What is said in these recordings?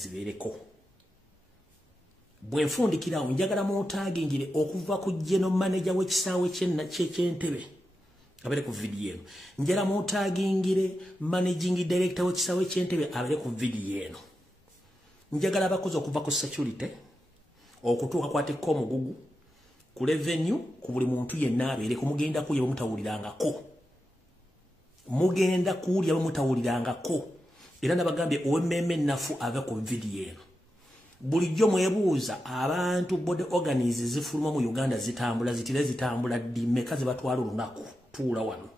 zibeereko bwe nfundikira njagala mutagingire okuva ku general manager w'ekisaawe ky'Entebbe abere ku video eno njala mutagingire managing director w'ekisaawe ky'Entebbe abere ku video eno njagala abakozi okuva ku security okutuuka kwatekko omugugu ku revenue ku buli muntu yenna abeere kumugenda kuye bamutawulirangako mugenda kuulya bamutawulirangako era nabagambye OMM nafu ave ku video eno bulijjo mwebuuza abantu body organize zifuluma mu Uganda zitambula zitire zitambula dimeka zibatwala olunaku tuula wano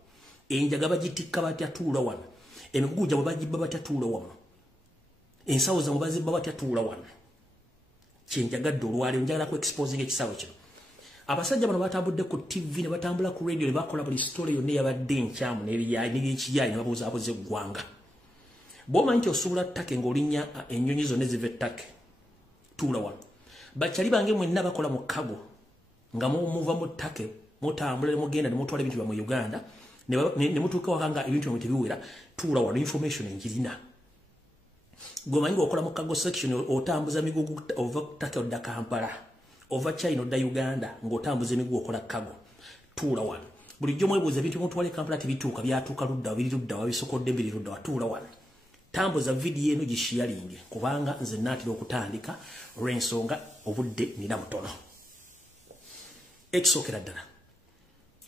enjaga bagitikka batya tuula wano emiguja bwe bagibba batya tuula wano ensawo za mubazibba batya tuula wano kyenjagadde olwali njagala ku exposing ekisawo kino abasajja bano batambudde ku TV ne batambula ku radio ne bakola buli story yonna yabadde enkyamu n'ekiyayi ne babuzaabuza eggwanga bw'omanyi nti osuubula ttake ng'olinnya ennyonyi zonna eziva ettake tuula wano bakyali bange mwenna bakola mu kago nga muva mu ttake mutambula ne mugenda ne mutwala ebintu bya mu Uganda ne mutuuka waka nga ebintu byammwe tebiwera tuula wano information engirina gwemanyi ng'okola mu kago section otambuza migugu ova ttake odda Kampala ova China odda Uganda ng'otambuza emigugu okola kago tuula wano bulijjo mwebuuza ebintu mutwale Kampala tebituuka byatuuka ludda biri ludda wabisokodde mbiri ludda watuula wano tambuza video eno gishiyalinge kubanga nze natira okutandika olw'ensonga obudde nina mutono ekisookera ddala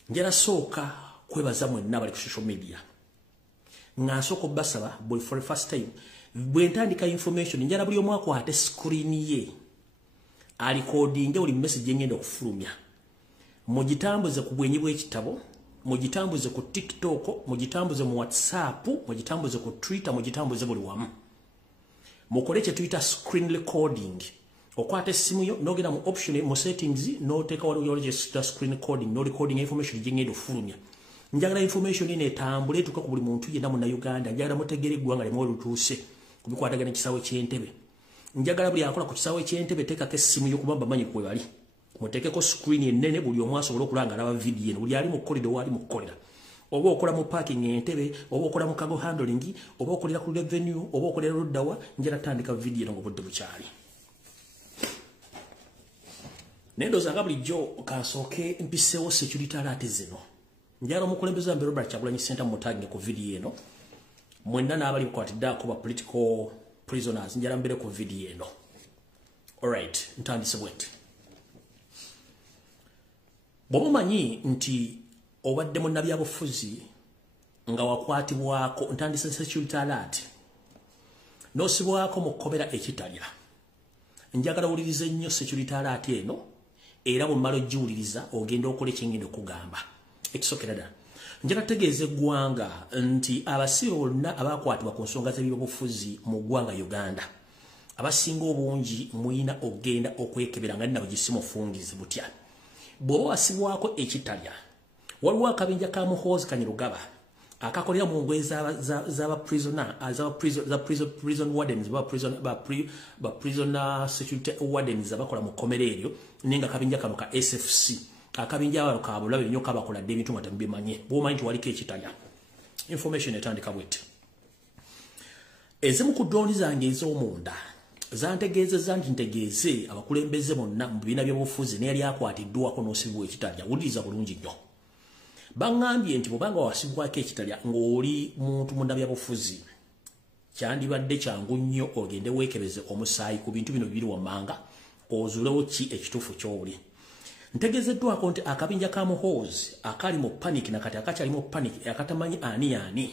njala sooka kwebaza mwenna bali ku social media nga nsooka obbasaba buli for the first time bwe ntandika information njala buli omu akwate screen ye alikodinge buli message engenda okufulumya mugitambuze ku bwenyi bw'ekitabo mugitambuze ku TikTok mugitambuze mu WhatsApp mugitambuze ku Twitter mugitambuze buli wamu mukole kye tuyita screen recording okwata essimu yo nogenda mu option mu settings noteeka waliwo yologista screen recording no recording information gyengenda ofulumya njagala information ine etambule etuuka ku buli muntu yenna mu Uganda njagala mutegere eggwanga limu olutuuse ku bikwatagana ekisaawe ky'Entebbe njagala buli akola ku kisaawe ky'Entebbe teekako essimu yo kuba bamanyi kwe bali mutekeko screen enene buli omu asobola okulanga alaba video eno buli ali mu corridor wali mu kolera oba okola mu parking Entebbe oba okola mu cargo handling oba okolera ku revenue oba okolera luddawa njala tandika video eno ng'obudde bukyali nendoza nga bulijjo kansooke mpiseewo security alert zino njala omukulembeze wa Robert Kyagulanyi Center mutaginge ku video eno mwenna n'abali mukwatidde akuba political prisoners njala mbere ku video eno alright ntandise bwete bw'omumanyi nti obadde munnabyabufuzi nga wakwatibwako ntandise security alert n'osibwako mu kkomera ekitalya njagala owulirize nnyo security alert eno era bw'omala ogiwuliriza ogenda okola ekyengenda okugamba ekisookera ddala njagala tegeeza eggwanga nti abasibe bonna abakwatibwa ku nsonga z'ebyobufuzi mu ggwanga Uganda abasinga obungi muyina ogenda okwekebera nga nabo gisimufungize butya bw'oba wasibwako ekitalya waliwo akabinja ka muhoozi kanyirugaba akakolera mu ngoye prison wardens prisoner security wardens abakola mu kkomera eryo nenga akabinja kano ka SFC akabinja abalo ka bulabe nnyo kabakoladde ebintu nga tebimanye bw'omanyi nti waliko ekitalya information etandika bwete ezimu ku ddoondi zange ez'omunda zantegeezezza nti ntegeeze abakulembeze bonna mu bibiina by'obufuzi n'eyali akwatiddwako n'osibibwa ekitalya wuliriza bulungi nnyo baŋŋambye nti bw'obanga wasibwako ekitalya ng'oli muntu munnabyabufuzi kyandibadde kyangu nnyo ogende weekebeze omusaayi ku bintu bino bibiri wammanga ozuulewo ki ekituufu ky'oli ntegeezeddwako nti akabinja ka muhoozi akali mu panic nakati akakyali mu panic akatamanyi ani ani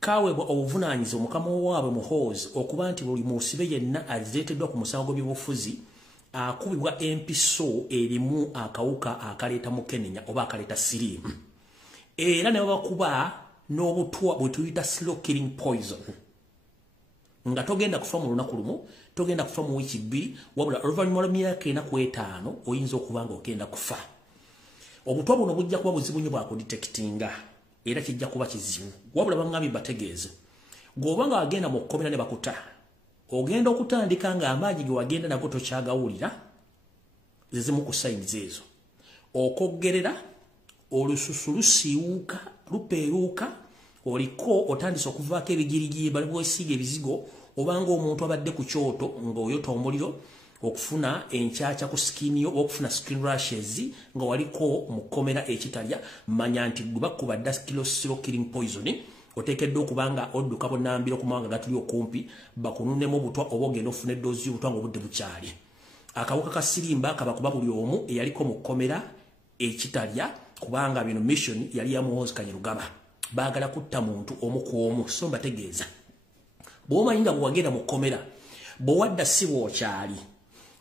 kaweebwa obuvunaanyiza omukama waabwe muhoozi okuba nti buli musibe yenna azireeteddwa ku musango by'obufuzi akubibwa empiso erimu akawuka akaleeta mukenenya oba akaleeta siriimu era ne babakuba n'obutwa bwe tuyita slow killing poison nga togenda kufa mu lunaku lumu togenda kufa mu wiiki bbiri wabula oluvannyuma lw'emyaka 45 oyinza okuba nga ogenda kufa obutwa buno bujja kuba buzibu nnyo bwakudetectinga era kijja kuba kizibu wabula baŋŋambye bategeeze gwoba nga wagenda mu kkomera ne bakuta ogenda okutandika nga amaanyi ge wagenda nago tokyagawulira zizimu ku sayinizi ezo okoggerera olususu lusiiwuuka lupeeruuka oliko otandise okuvaako ebigirigiri bali bwesiiga ebizigo obanga omuntu abadde ku kyoto ng'oyota omuliro okufuna enchacha ku skin yo okufuna skin rashes nga waliko mukomera ekitalya manya nti gubakuba daskilo killing poison otekedde okubanga odduka bonambiro kumanga gatuli okumpi bakununemo butwa obogenda ofune dozi y'obutwa ng'obudde bukyali akawuka ka sirimba kabakuba buli omu eyaliko mukomera ekitalya kubanga bino mission yali ya Muhoozi Kanyarugaba baagala kutta muntu omu ku omu so mbategeeza bw'omanyi bwagenda mukomera bw'owadda si bw'okyali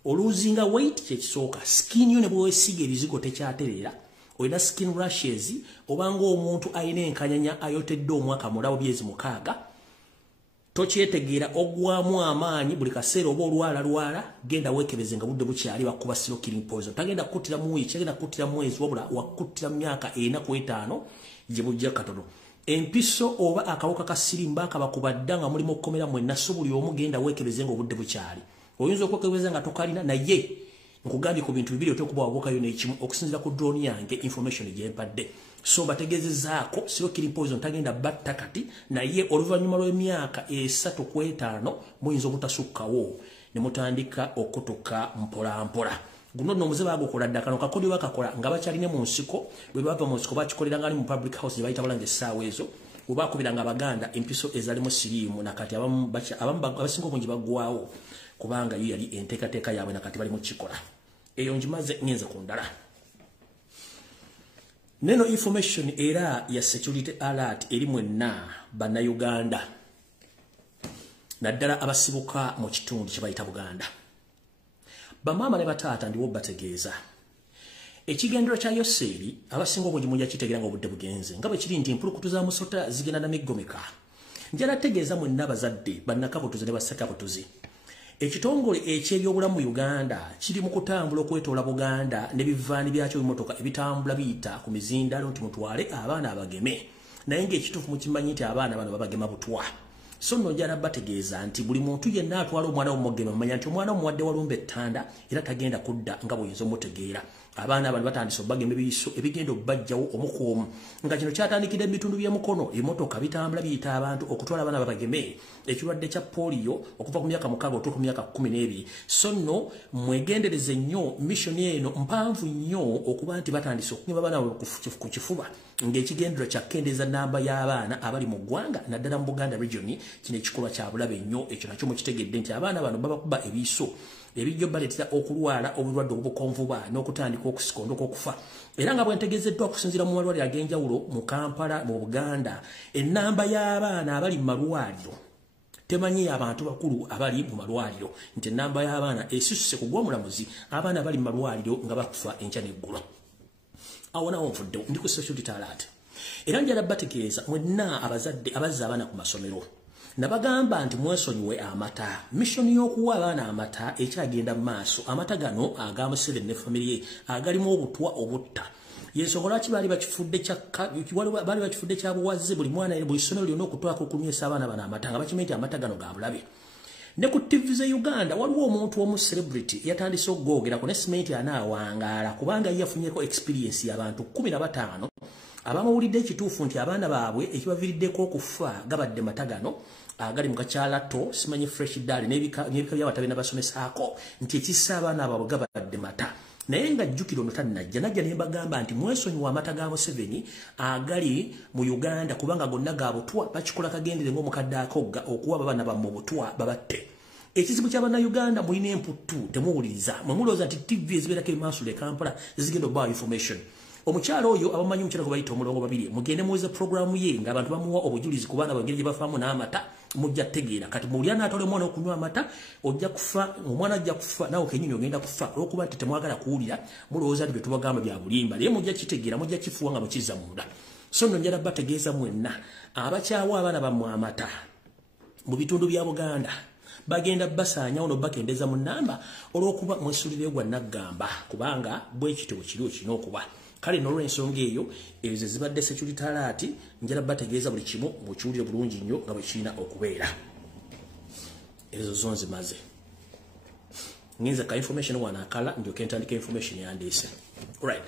oluzinga weight kyekisooka skin yo ne bw'osiga ebizigo tekyatereera olina skin rashes obanga omuntu ayina enkanyanya ayotedde omwaka mulawo byezi 6 tokyetegeera ogwamu amaanyi buli kaseera oba olwala genda weekebeze nga budde bukyali bakuba siro killing poison tagenda kuttira mu wiki agenda kuttira mwezi wabula wakuttira myaka 4 ku 5 gye bujja katono empiso oba akawuka ka sirimba kabakubadda nga mulimu okukomera mwenna so buli omu genda weekebeze nga obudde bukyali oyinza okwekebeza nga tokalina naye nkugambye ku bintu bibiri otokuba wabukayo n'ekimu okusinzira ku drone yange information gyempadde so bategezezaako siro killing poison tagenda batta kati naye oluvannyuma lw'emyaka 3 ku 5 muyinza obutasukkawo ne mutandika okutuka mpola guno nno muze bagukola dda kano kakodi bakakola nga bakyaline mu nsiko bwe bava mu nsiko bakikolera ngali mu public house ne bayita balanga essaawa ezo bwe bakubiranga abaganda empiso ezalimu siriimu nakati abamu abasinga obungi baggwawo kubanga yo yali enteekateeka yaabwe nakati bali mu kikola eyo njimaze ngenze ku ndala neno information era ya security alert eri mwenna bannayuganda naddala abasibuka mu kitundu kye bayita Buganda bamama ne bataata ndiwo bategeeza ekigendero kya Yoseeri abasinga obungi munja kitegeera nga obudde bugenze nga bwe kiri nti empulukutu za musota zigenda na miggomeka njala tegeeza mwenna abazadde bannakabutuzi ne bassakabutuzi ekitongole eky'ebyobulamu mu Uganda kiri mu kutambula okwetoola Buganda ne bivaani byakyo bimotoka ebitambula biyita ku mizindalo nti mutwale abaana abageme naye ng'ekituufu mukimanyi nti abaana bano babagema butwa so nno njala bategeeza nti buli muntu yenna atwala omwana omugeme manya nti omwana omuwadde walumba ettanda era tagenda kudda nga bw'oyinza omutegeera abaana bano batandise obagema ebiyiso ebigenda obbajjawo omukuomu nga kino kyatandikidde mu bitundu by'emukono emotoka bitambula biyita abantu okutwala abaana babageme ekirwadde kya polio okuva ku myaka 6 okutuuka ku myaka 12 so nno mwegendereze nnyo mission eno mpanvu nnyo okuba nti batandise okunywa abaana ku kifuba ng'ekigendero kyakendeeza namba y'abaana abali mu ggwanga naddala mu Buganda region kino ekikolwa kya bulabe nnyo ekyo nakyo mukitegedde nti abaana bano babakuba ebiiso ebijjo baleetera okulwala obulwadde obukonvuba n'okutandika okusikondoka okufa era nga bwentegeezeddwa okusinziira mu malwaliro ag'enjawulo mu Kampala mu Buganda ennamba y'abaana abali mu malwaliro temanyi abantu bakulu abali mu malwaliro nti ennamba y'abaana esisuse ku gw'omulamuzi abaana bali mu malwaliro nga bakufa enkya n'eggulo awo nawo nfuddewo ndi ku security alert era njala bategeeza mwenna abazadde abazza abaana ku masomero nabagamba nti mwesonyiwe amata mission y'okuwa abaana amata ekyagenda mu maaso amata gano aga Museveni ne family ye agalimu obutwa obutta yensonga lwaki baali bakifudde kya buwaze buli mwana buli ssomero lyonna okutwako okulumyesa abaana bano amata nga bakimanyi nti amata gano ga bulabe ne ku TV ze Uganda waliwo omuntu omu celebrity yatandise okugoogerako ne simenti anaawangaala kubanga yafunyeko experience y'abantu 15 abamawulidde ekituufu nti abaana baabwe ekibaviiriddeko okufa gabadde mata gano agali mu kakyalato simanyi fresh dali n'ebika by'abatabena basomesaako nti ekissa abaana baabwe gabadde mata naye nga jjukiro ono tannajja najja ne mbagamba nti mwesonyiwa amata ga Museveni agali mu Uganda kubanga gonna ga butwa bakikola kagendere ng'omukadde akogga okuwa abaana bammwe obutwa babatte ekizibu ky'Abannayuganda mulina emputtu temuwuliriza mwe mulowooza nti TV ezibeerako ebimansule Kampala zigenda obbawa information omukyalo oyo abamanyi omukyalo gwe bayita omulongo babiri mugende muweza programu ye ng'abantu bamuwa obujulizi ku baana bangeri gye bafaamu n'amata mujja tegeera kati mulya n'atwala omwana okunywa amata ojja kufa omwana ajja kufa nawe kenyini ogenda kufa olwokuba nti temwagala kuwulira mulowooza nti bye tubagamba bya bulimba naye mujja kitegeera mujja kifuwa nga mukizza munda so nno njala bategeeza mwenna abakyawa abaana bammwe amata mu bitundu bya Buganda bagenda basaanyawo n'obakendeza mu nnamba olw'okuba mwesulire gwa naggamba kubanga bwe kitabo kiri okirina okuba kale n'olw'ensonga eyo ezo zibadde security alert njala bategeeza buli kimu mukiwulire bulungi nnyo nga bwe kirina okubeera ezo zo nzimaze ngenza ka information wana akala ndyoke ntandika information yandiise right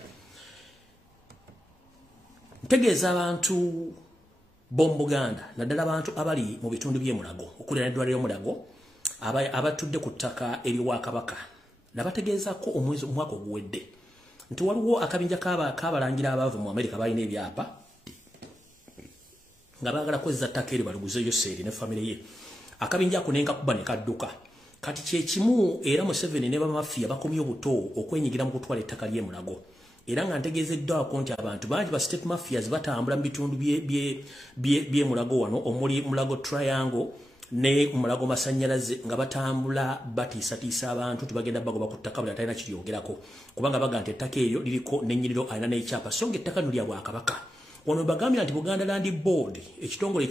ntegeeza abantu Bombuganda naddala abantu abali mu bitundu by'emulago okulira eddwaliro mulago abatudde ku ttaka eriwa kabaka nabategeezako omwezi omwaka oguwedde nti waliwo akabinja kabalangira abava mu America balina ebyapa nga baagala kwezza ttaka eri baluguze Yoseri ne family ye akabinja ako nenka kuba ne kadduka kati kye kimu era Museveni ne bamafia bakomye obuto okwenyigira mu kutwala ettaka ly'emulago era nga ntegeezeddwako nti abantu bangi ba state mafias batambula mu bitundu by'emulago wano omuli mulago triangle ne mulago masannyalaze nga batambula batiisatiisa abantu tibagenda bagoba ku ttaka buli atalina kiryogerako kubanga baga nti ettaka eryo liriko n'ennyiriro alina n'ekyapa so nga ettaka lino lya Bwakabaka wano bagambira nti Buganda Land Board ekitongole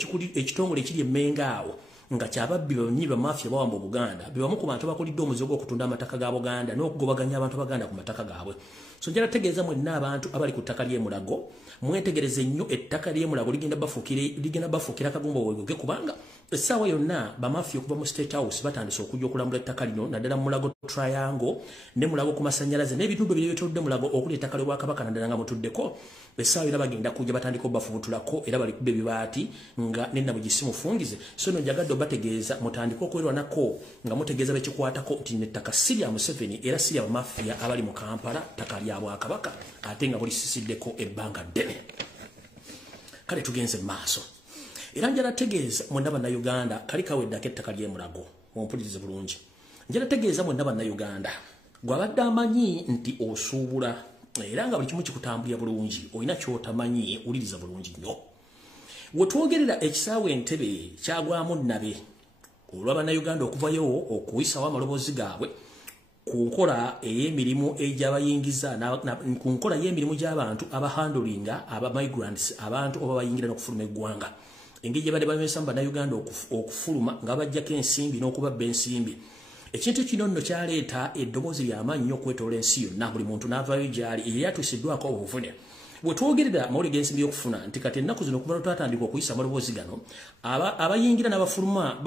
ekiri emmenga awo nga kyababbi banywi ba mafia bawamba Buganda bebamu ku bantu bakolidde omuzigo okutunda amataka ga Buganda n'okugobaganya abantu Baganda ku mataka gaabwe so njala tegeeza mwenna abantu abali ku ttaka ly'emulago mwetegereze nnyo ettaka ly'emulago ligenda bafuukira kagumba wegoge kubanga essaawa yonna bamafia okuva mu State House batandise okujja okulambula ettaka lino naddala mu Mulago Triangle ne mulago ku masannyalaze n'ebitundu biri byetoludde mulago okuli ettaka ly'Obwakabaka naddala nga mutuddeko essaawa era bagenda kujja batandika obbafubutulako era balikubba ebibaati nga nenna bugisi mufungize so no njagadde obategeeza mutandika okwerwanako nga mutegeeza bekikwatako nti nettaka si lya Museveni era si lya bamafia abali mu Kampala ttaka lya Bwakabaka ate nga bulisisiddeko ebbanga ddene kale tugenze maaso era njala tegeeza mwenda bannayuganda kali kaweddako ettaka ly'emulago mumpulirize bulungi njala tegeeza mwenda bannayuganda gwabadde amanyi nti osuubula era nga buli kimu kikutambulira bulungi olina kyotamanyi uliriza bulungi nnyo wetwogerera ekisaawe Entebbe kyagwamu nnabe olw'abannayuganda okuvayo okuyisawo amaloboozi gaabwe ku nkola ey'emirimu egy'abayingiza ku nkola y'emirimu gy'abantu abahandolinga aba migrants abantu oba bayingira n'okufuluma eggwanga engeri gye badde bamesa mu bannayuganda okufuluma nga bajjako ensimbi n'okubabba ensimbi ekintu kino nno kyaleeta eddoboozi ly'amaanyi okwetoola ensi yonna buli muntu n'avaayo gy'ali eyali atuusiddwako obuvune bwe twogerera amawulire g'ensimbi y'okufuna nti kati ennaku zino okuva twatandika okuyisa amaloboozi gano abayingira n'abafuluma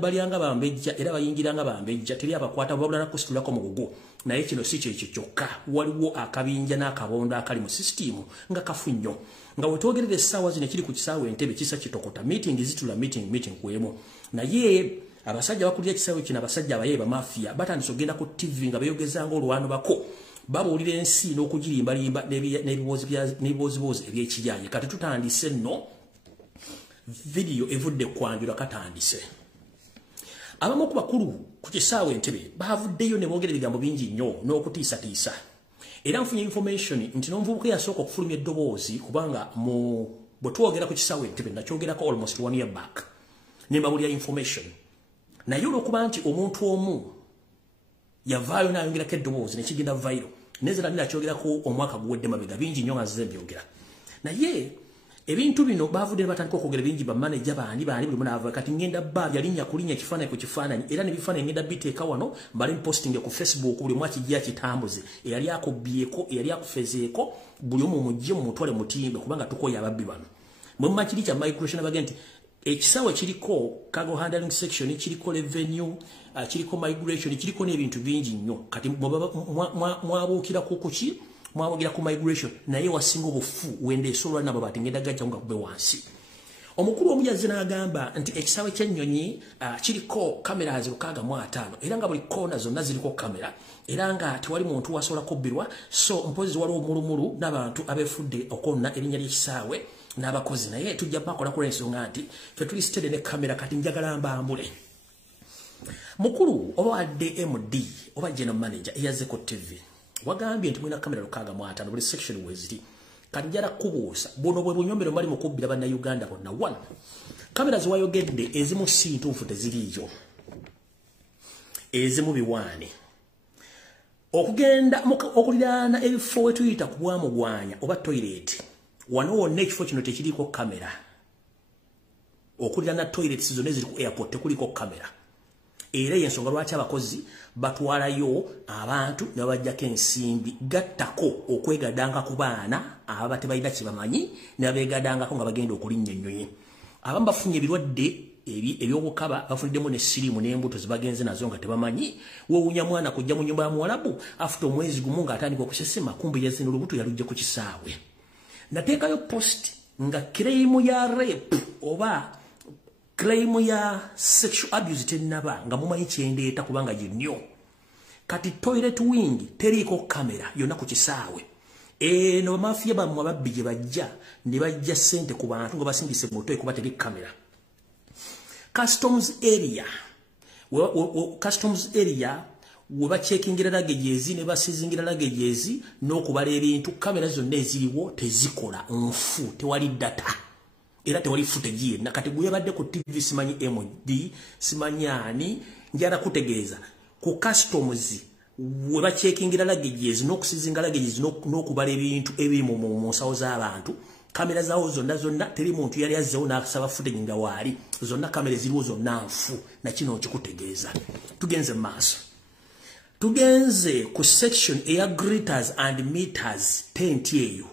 balyanga bambejja era bayingiranga bambejja teri abakwata babula nakusitulako mugugu naye kino si kyekyo kyokka waliwo akabinja n'akabondo akali mu sisitimu nga kafu nnyo nga wetwogerera essaawa zino ekiri ku kisaawe Entebbe kisa kitokota meeting zitula meeting kwemu naye abasajja bakulira ekisaawe kino abasajja abaye bamafia batandise okugenda ku TV nga beeyogezanga olwano bako babuulira ensi n'okugirimbalimba n'ebiboozibozi eby'ekiyaaye kati tutandise nno vidiyo evudde kwanjula katandise abamu ku bakulu ku kisaawe Entebbe baavuddeyo ne boogera ebigambo bingi nnyo n'okutiisatiisa era nfunye information nti n'omuvubuka yasooka okufulumya eddoboozi kubanga bwe twogera ku kisaawe Entebbe nakyogerako almost 1 year back ne mbabulira information naye olw'okuba nti omuntu omu yavaayo n'ayongerako eddoboozi ne kigenda vairo nezera nakyogerako omwaka guwedde mabega bingi nnyo nga nzize mbyogera naye ebintu bino baavudde ne batandika okwogera bingi bamaneja bandi buli munaava kati ngenda baabya linnya kulinnya kifaananyi ku kifaananyi era n'ebifaananyi ngenda biteeka wano mbale mpostinge ku Facebook buli mwakijja kitambuze eyali akobbyeko eyali akufezeeko buli omu mujje mu mutwale mutimbe kubanga tukoye ababbi bano mwe makiri kya migration abaga nti ekisaawe kiriko cargo handling section kiriko revenue kiriko migration kiriko n'ebintu bingi nnyo kati mwabuukira kuki mwabuukira ku migration naye wasinga obufu wendeesolwa nabo batengenda gajja nga kube wansi omukulu omu yazze n'agamba nti ekisaawe ky'ennyonyi kiriko kamera 65 era nga buli koona zonna ziriko kamera era nga tewali muntu wasobola kubbirwa so mpozi waliwo omulumulu n'abantu abeefudde okonna erinnya ly'ekisaawe n'abakozi naye tujja bakola ku ensonga nti ffe tuli sitede ne kamera kati njagala mbambule mukulu oba wadde MD oba general manager eyazze ku TV wagambye nti mwina kamera 65 buli section weziri kati njala kubuusa buno bwe bunyombero bali mu kubbira bannayuganda bonna one kamera ziwayogedde ezimu si ntuufu teziriiyo ezimu biwaane okugenda okuliraana ebifo we tuyita ku bwamugwanya oba toilet wano wonna ekifo kino tekiriko kamera okuliraana toilets zonna eziri ku airport tekuliko kamera era yensonga lwaki abakozi batwalayo abantu ne babajjako ensimbi gattako okwegadanga ku baana ababa tebalina kibamanyi ne babeegadangako nga bagenda okulinnya ennyonyi abamu bafunye ebirwadde ebyobukaba bafuniddemu n'essiriimu n'embuto zibagenze nazo nga tebamanyi woowunya mwana kujja mu nnyumba ya muwalabu afuta omwezi gumu ng'atandika okusesema kumbe yazina olubuto yalujja ku kisaawe nateekayo post nga claim ya rape oba claim ya sexual abuse tenaba nga mumanyi kyendeta kubanga nnyo kati toilet wing teriko kamera yonna ku kisaawe no mafia ba mwababbi gye bajja ne bajja sente ku bantu ngo basindise moto ekuba teri kamera customs area weba checkingira lagejezi ne basizingira lagejezi n'okubala ebintu kamera zonna eziriwo tezikola nfu tewali data era tewali footage na kati guyabadde ku TV simanyi MD simanyani njara kutegeeza ku customs weba checkingira lagejezi n'okusizinga lagejezi n'okubala ebintu ebiri mu nsawo z'abantu kamera zawo zonna teri muntu yali azzewo n'asaba footage nga waali zonna kamera ziriwo zonna nfu na kino kikutegeeza tugenze maaso tugenze ku section eya greeters and meters tent eyo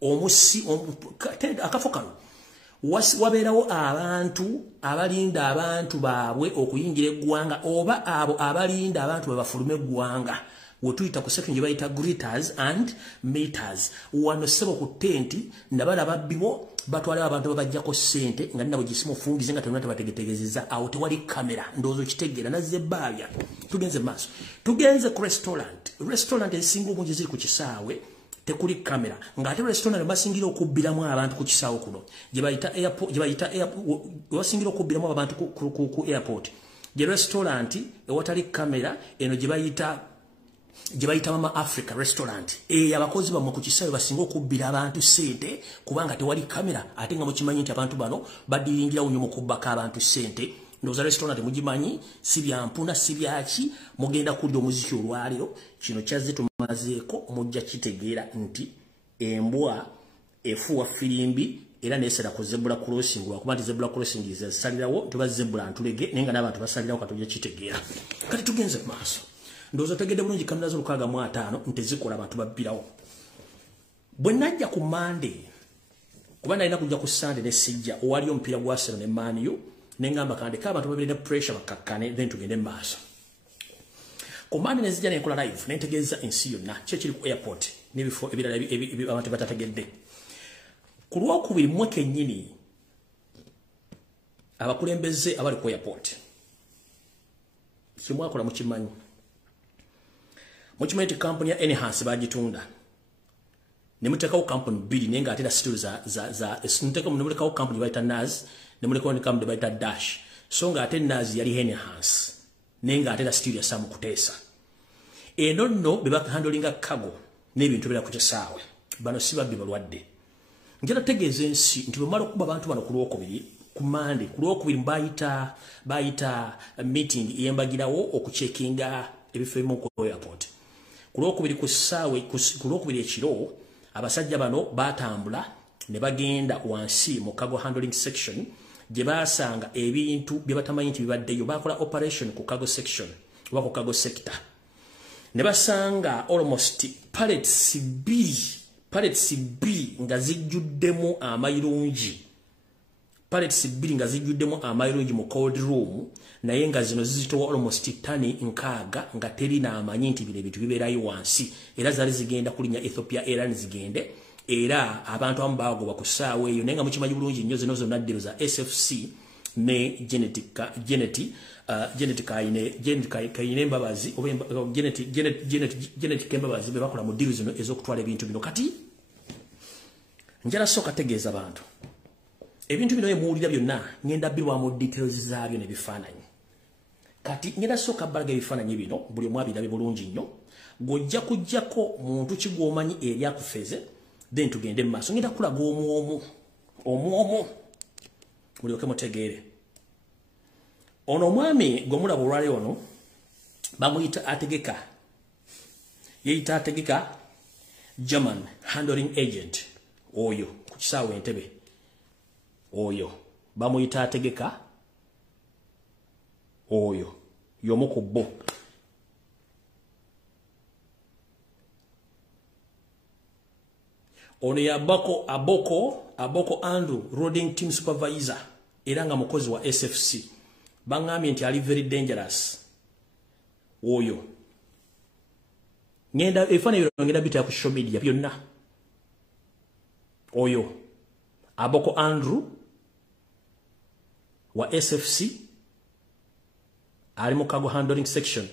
omusi akafo kano wabeerawo abantu abalinda abantu baabwe okuyingira eggwanga oba abo abalinda abantu babafulume eggwanga wetuyita ku section gye bayita greeters and meters wano sebo ku tenti nabala babbiwo batwala abantu babajjako sente nga nabo gisimu fungize nga tena bategetegezeza awo tewali kamera ndozo kitegera nazze baabya tugenze maso tugenze ku restaurant esinga obungi ziri ku kisaawe tekuli kamera ngate restaurant basingira okubbiramu abantu ku kisaawe kuno gye bayita airport basingira okubbiramu abantu ku airport gye restaurant ewatali kamera eno gye bayita Mama Africa restaurant abakozi bamwe ku kisaawe basinga okubbira abantu sente kubanga tewali kamera ate nga mukimanyi nti abantu bano badiringira unyo mu kubbaka abantu sente ndoza restaurant mugimanyi si bya mpuna si byaki mugenda kulya omuziki olwaliro kino kyazze tumazeeko mujja kitegeera nti embwa efuwa firimbi era nesera ku zebra crossing lwakuba nti zebra crossing zisalirawo tuba zebra ntulege nenga n'abantu basalirawo katujja kitegeera kati tugenze maaso ndoza tegedde bulungi kamera zo 65 ntezikola abantu babbirawo bwe najja ku Monday kuba nalina kujja ku Sunday ne sijja owali omupiira gwa Arsenal ne Man U nengamba kandeka abantu babirina pressure bakakkane then tugende maaso ku Monday nezijja nenkola live nentegeeza ensi yonna kiri ku airport n'ebifo ebirala abantu batategedde ku Lwokubiri mweke nnyini abakulembeze abali ku airport kimwakola mukimanyi Muchimenti company ya Enhance bagitunda. Nemutekawo company bili nenga atera still za niteka nemulekawo company baita Naz, nemulekawo company baita Dash. So nga ate Naz yali Enhance. Nenga atera still ya samu kutesa. Nonno beba handlinga cargo n'ebintu bira kukisaawe. Bano siba bibalwadde. Njala tegeeze ensi nti bamala kuba abantu bano ku Lwokubiri ku Monday ku Lwokubiri bayita meeting yembagirawo okucheckinga ebifo ku airport. Ku Lwokubiri ku ssaawe ku Lwokubiri ekiro abasajja bano batambula ne bagenda wansi mu cargo handling section gye basanga ebintu bye batamanyi nti bibaddeyo bakola operation ku cargo section oba ku cargo sector ne basanga almost pallets B nga zijjuddemu amayirungi mu cold room naye nga zino zizitowa almost tani nkaaga nga teri n'amanyi nti bino ebintu bibeerayo wansi era zaali zigenda kulinya Ethiopia Airlines zigende era abantu abamu bagoba ku ssaawa eyo naye nga mukimanyi bulungi nnyo zino zonna ddiro za SFC ne Genetic Embabazi Genetic Embabazi be bakola mu ddiro zino ez'okutwala ebintu bino kati njala sooka tegeeza abantu ebintu bino emuwulira byonna ngenda birwamu details zaabyo n'ebifaananyi kati ngenda sooka balaga ebifaananyi bino buli omu abirabe bulungi nnyo gojja kujjako muntu kigwomanyi eri akufeze then tugende maaso ngenda kulaga omu mulyoke mutegeere ono omwami gwe mulaba olwale ono bamuyita Ategeka yeyita Ategeka German handling agent oyo ku kisaawe Entebbe oyo bamuyita Ategeka oyo yomu ku bo ono ya Aboko Andrew Roading Team Supervisor era nga mukozi wa SFC bangambye nti ali very dangerous oyo ngenda efana ngenda bita ku social media byonna oyo Aboko Andrew wa SFC ali mu cargo handling section.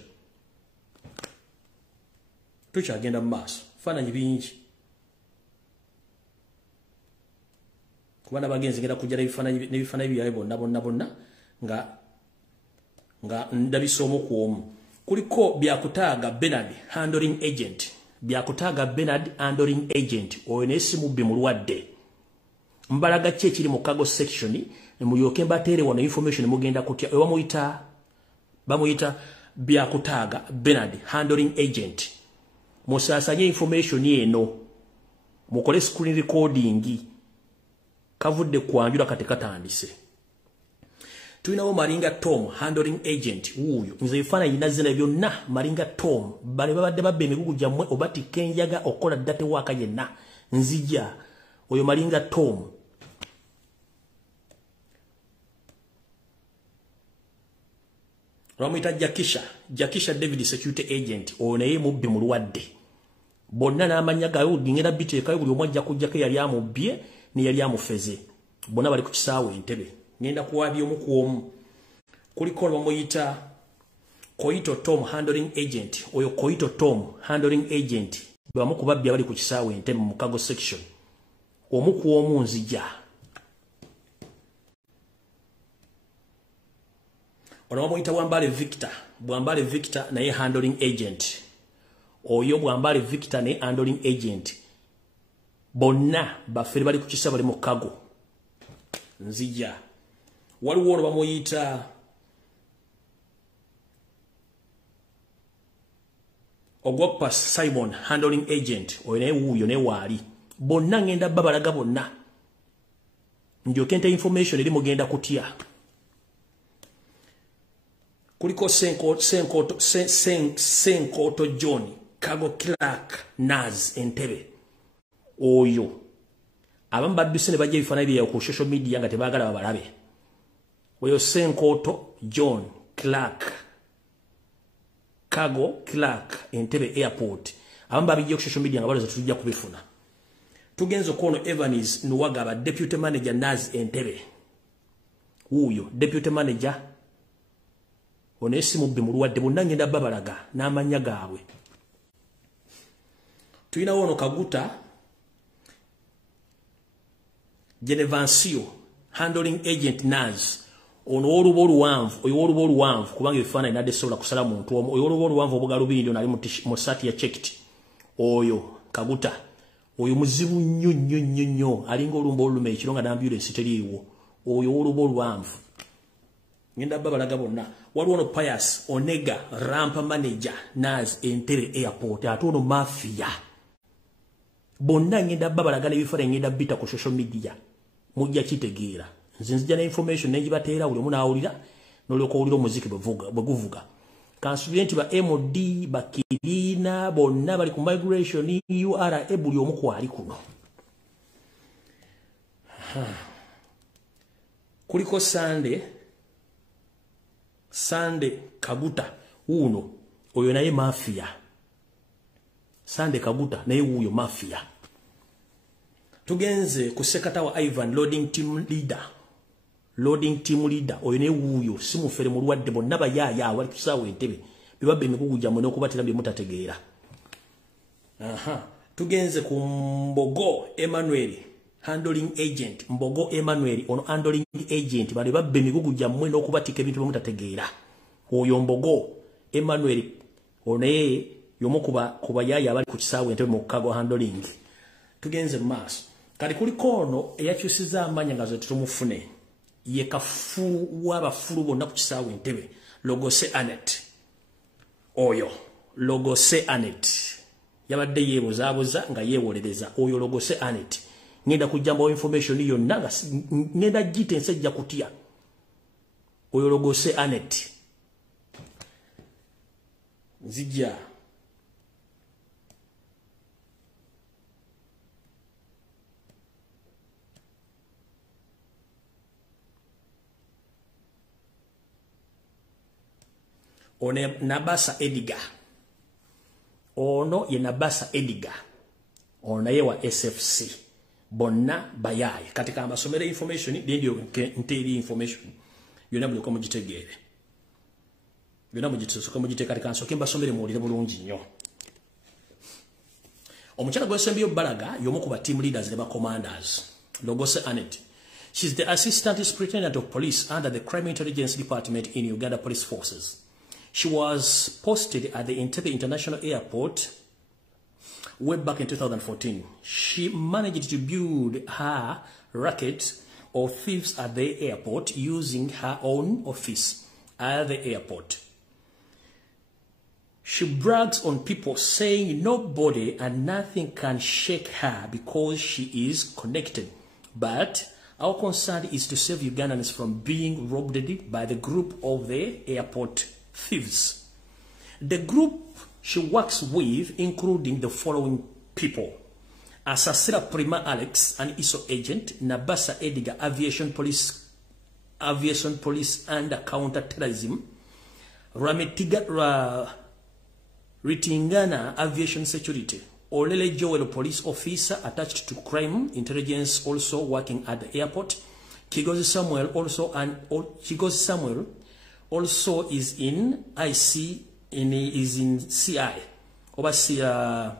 Tukyagenda mu maaso. Faananyi bingi. Kubana bagenzi ngenda kujja n'ebifaananyi byawe bonna nga ndabisomo ku omu. Kuliko byakutaaga Bernard handling agent. Byakutaaga Bernard handling agent. Oyo n'essimu bbi mulwadde. Mbalaga ki ekiri mu cargo section ne mulyoke mbateere wano information mugenda kutya. Bamuyita byakutaaga Bernard handling agent. Musaasanye information eno. Mukole screen recording. Kavudde kwanjula kati katandise. Tulinawo Maringa Tom handling agent wuuyo. Nze ebifaananyi nazina byonna Maringa Tom bale babadde babba emigugu gyammwe obati kenjaga okola date waka yenna nzija oyo Maringa Tom. Ramwita Jakisha David security agent oyo naye mubbi mulwadde. Bonna n'amanya gayo ngenda biteekayo buli omu ajja kujjako yali amubbye ne yali amufeze. Bonna bali ku kisaawe Entebbe. Ngenda kuwabya omu ku omu. Kuliko bamuyita Koito Tom handling agent. Oyo Koito Tom handling agent bamu kubabbya bali ku kisaawe Entebbe mu cargo section. Omu ku omu nzija. Ono bamuyita Bwambale Victor naye handling agent. Oyo Bwambale Victor naye handling agent. Bonna bafere bali ku kisaawe bali mu cargo. Nzija. Waliwo ono bamuyita Ogwapa Simon handling agent. Oyo naye wuuyo naye waali. Bonna ngenda babalaga bonna. Ndyoke nte information eri mugenda kutya. Kuliko Senkoto John Cargo Clerk Naz Entebbe. Oyo abamu badduse ne bajja ebifaananyi byayo ku social media nga tebaagala babalabe. Oyo Senkoto John Clark Cargo Clerk Entebbe Airport. Abamu babijja ku social media nga baloza tujja kubifuna. Tugenzo kono Evans Nuwagaba deputy manager Naz Entebbe. Uyo deputy manager onesi mubbi mulwadde bonna ngenda babalaga n'amanya gaabwe. Tulina wono Kaguta Genevansio handling agent Naz. Ono olubo oluwanvu, oyo olubo oluwanvu kubanga ebifaananyi nadde sobola kusala muntu omu. Oyo olubo oluwanvu obugalo bindi nali mu saati ya checked. Oyo Kaguta. Oyo muzibu nnyo alinga olumbo olume ekiro nga ambulance teriiwo. Oyo olubo oluwanvu. Ngenda babalaga bonna. Waliwo ono Pius Onega rampa manager Naz Entebbe Airport. Ate ono mafia. Bonna ngenda babalaga n'ebifaananyi ngenda bita ku social media. Mujja kitegeera. Nze nzija na information nenjibateera buli omu n'awulira n'olyoka owulira omuziki bwe guvuga. Kansubire nti ba MOD bakirina bonna bali ku migration URA buli omu kwali kuno. Kuliko Sunday Kaguta uno oyo naye mafia. Sunday Kaguta naye uyo mafia. Tugenze ku Sekatawa Ivan loading team leader oyo naye uyo simufere mulwadde bonna bayaya wali kusaawe Entebbe bibabbe emigugu gyammwe n'okubatira bye mutategeera. Tugenze ku Mbogo Emmanuel handling agent. Mbogo Emmanuel ono handling agent bali babbe emigugu gyammwe n'okubatika ebintu bye mutategeera. Oyo Mbogo Emmanuel ono ye yomu kuba yaya abali ku kisaawe Entebbe mu cargo handling. Tugenze maaso. Kali kuliko ono eyakyusiza amanya nga zetumufune. Ye kafu w'abafulu bonna ku kisaawe Entebbe. Logose Anet. Oyo Logose Anet. Yabadde yeebuzaabuza nga yeewolereza. Oyo Logose Anet. Ngenda kujjamba information yonna nga ngenda gite nsejja kutya. Oyo Logose Anet. Nzija. One Nabasa Edgar. Ono ye Nabasa Edgar. Ono ye wa SFC. bonna bayaye katika amasomero information ndio nteri information yona buli ko mugitegere yona mugitesoka mugite katika nsoke mbasomere muulire bulungi nnyo omukyala gw'esembyo Balaga y'omu ku ba team leaders ne ba commanders Logose Anet. She's the assistant superintendent of police under the Crime Intelligence Department in Uganda Police Forces. She was posted at the Entebbe International Airport way back in 2014. She managed to build her racket of thieves at the airport using her own office at the airport. She brags on people saying nobody and nothing can shake her because she is connected. But our concern is to save Ugandans from being robbed by the group of the airport thieves. The group she works with, including the following people: Asasira Prima Alex, an ISO agent; Nabasa Edgar, aviation police and counter-terrorism; Ritingana, aviation security; Olele Joel, police officer attached to crime intelligence, also working at the airport; Kigozi Samuel also is in IC, is in CI, overseer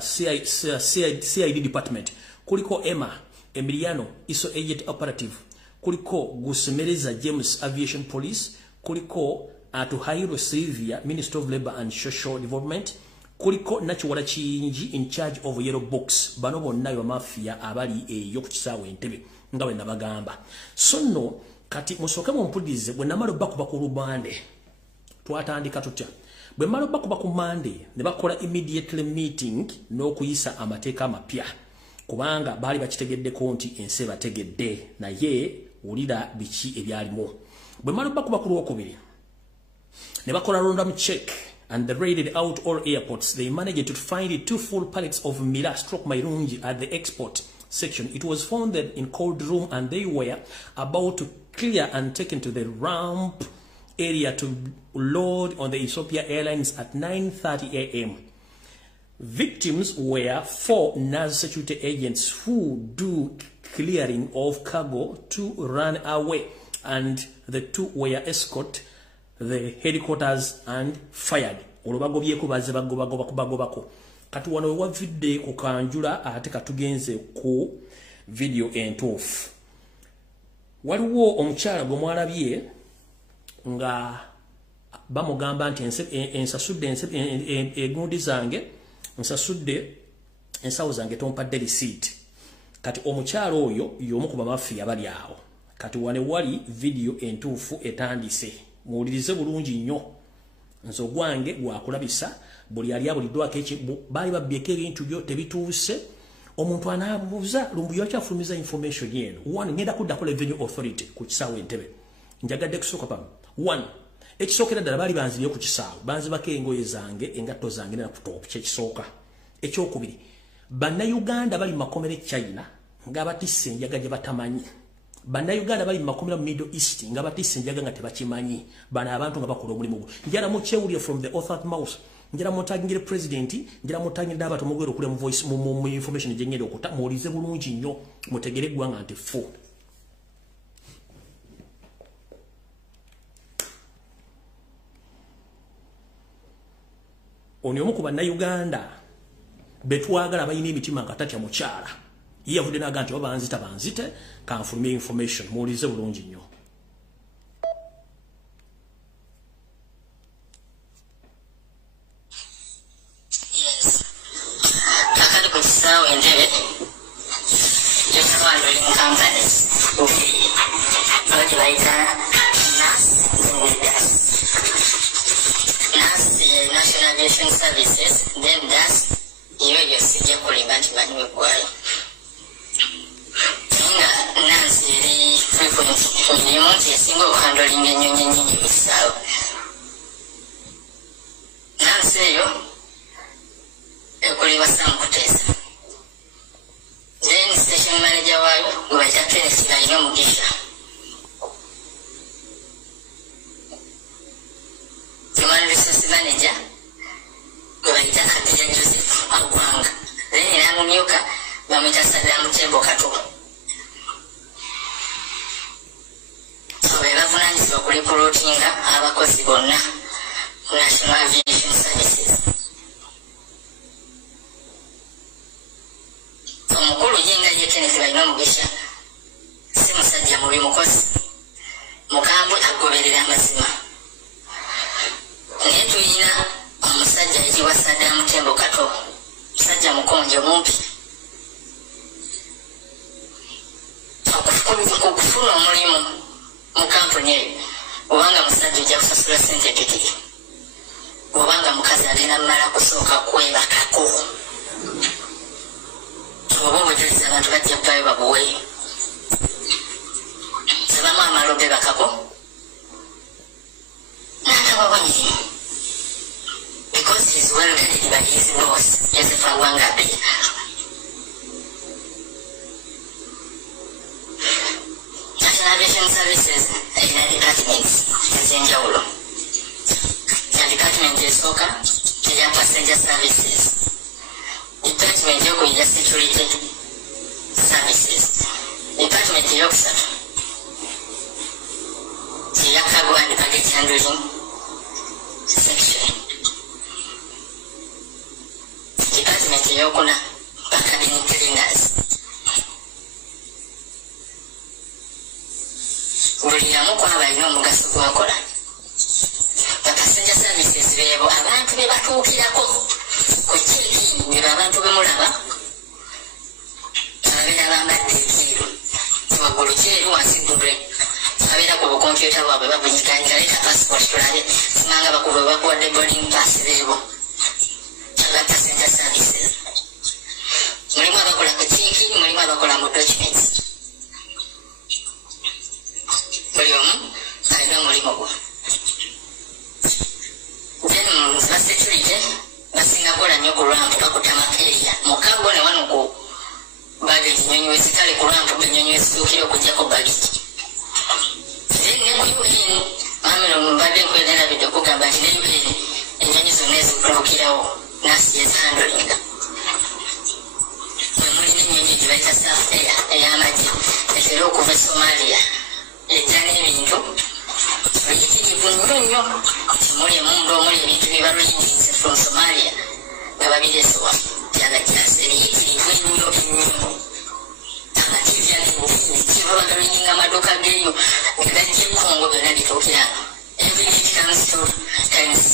CID department. Kuliko Emma Emiliano, ISO agent operative. Kuliko Gusemereza James, aviation police. Kuliko Atuhairo Sylvia, Minister of Labor and Social Development. Kuliko Nachiwala Chinji, in charge of Yellow Books. Bano bonna yo mafia abali yokukisawe Entebbe ngawe nabagamba. So no kati musoke mumpulize bwe namalo bakuba ku lubande twatandika tutya bwe malo bakuba ku Monday ne bakola immediately meeting n'okuyisa amateeka amapya kubanga bali bakitegedde konti ense bategedde naye ulira biki ebyalimo bwe malo bakuba ku lwokubiri ne bakola random check and they raided out all airports. They managed to find 2 full pallets of Mila stroke Mairungi at the export section. It was found in cold room and they were about to clear and taken to the ramp area to load on the Ethiopia Airlines at 9:30 a.m. Victims were 4 NAS security agents who do clearing of cargo to run away, and the 2 were escorted the headquarters and fired. Olubagobyeko baze bagobako kati wano wavidde ku kanjula ate katugenze ku video entuufu. Waliwo omukyala gwe mwalabye nga bamugamba nti ensasudde egundi zange nsasudde ensawo zange tompadde receipt. Kati omukyala oyo y'omu ku bamafiya bali awo. Kati wane wali video entuufu etandise. Muwulirize bulungi nnyo. Nzo gwange gwakulabisa buli ali abuliddwako bali babbyeko ebintu byo tebituuse. Omuntu anabuuza Lumbuye akyafulumiza information yeno. 1 ngenda kuddako Revenue Authority ku kisaawe Entebbe. Njagadde kusooka pamu. 1 ekisookera ddala bali banziriyo ku kisaawe. Banzibako engoye zange, engatto zange ne laptop kyekisooka. Ekyokubiri, Bannayuganda bali mu makomera China nga batisse enjaga gye batamanyi. Bannayuganda bali mu makomera Middle East nga batisse enjaga nga tebakimanyi. Bano abantu nga bakola omulimu gwo. Njala mukyewulire from the author's mouth. Njala mutagingire president, njala mutagingire abantu mugwero kule mu voice mu information gye ngenda okuta mulize bulungi nnyo mutegere gwanga nti fu. Oni omu ku Bannayuganda betwagala bayina emitima nga tatya mukyala. Yavudde naga nti banzite kanfulumye information mulize bulungi nnyo. Services, then that's you see your Kulibanti Manuel. Nancy frequently you want a single handling in union yourself. Nancy, you a Kulibasan Kutesa. Then station manager, who was a tennis like no Gisha. The man resource manager. Then in Amunyuka, bamwita Saddam Tembo Kato. So be bavunaanyizibwa ku recruitinga abakozi bonna ku National Aviation Services. Omukulu yenga ye Kenneth balina omugisha si musajja mubi mukozi mukambwe agoberera amazima. Naye tulina omusajja ekiwa Saddam Tembo Kato, musajja mukonjo mumpi. Okufuna omulimu mu kampuni eyo obanga musajja ojja kusasula ssente tekiri, obanga mukazi alina mmala kusooka kwebakako. Oba obujuliza abantu bajja bbayo babuweeyo. Sebamu amalobe bakako n'atabawanyirimu because he's well guided by his boss, Joseph Awambye. National Aviation Services erina departments ez'enjawulo. Na department esooka eya passenger services, department ey'okuyigya security services, department ey'okusatu eya cargo and package handling section, department ey'okuna cabin cleaners. Buli yamu kwaba alina omugaso gwakola. Passenger services beebo abantu be batuukirako ku check-in, beba abantu be mulaba ababeera bambadde ekyeru waggulu kyeru wansi gudre, ababeera ku bukompyuta bwabwe babunyikanyiga leeta passport tulabe simanga bakuba bakuwadde boarding pass beebo aba passenger services. Mulimu abakola ku check-in, mulimu abakola mu documents. Buli omu alina omulimu gwe. Then ba security basinga kola nnyo ku ramp bakuta makeria mukago ne wano ku baggage nyonyi wezitale ku ramp benyonyi wezituukira okujjako baggage. Then ne ku UN amino mbadde nkwedera bidde okugamba nti ne UN ennyonyi zonna ezituukirawo nasi yezihandolinga. Mwe muli n'ennyonyi gye bayita South Air ey'amagye etera okuva e Somalia ejja n'ebintu biyitirivu nnyo muli emundu omuli ebintu bibaluyingize from Somalia nga babireesewa byagajjasa ebiyitirivu ennyo ennyo. Amativyalengini kiva bagaluyinga amaduuka geeyo gegajja ekongo byonna bituukira every comes to times.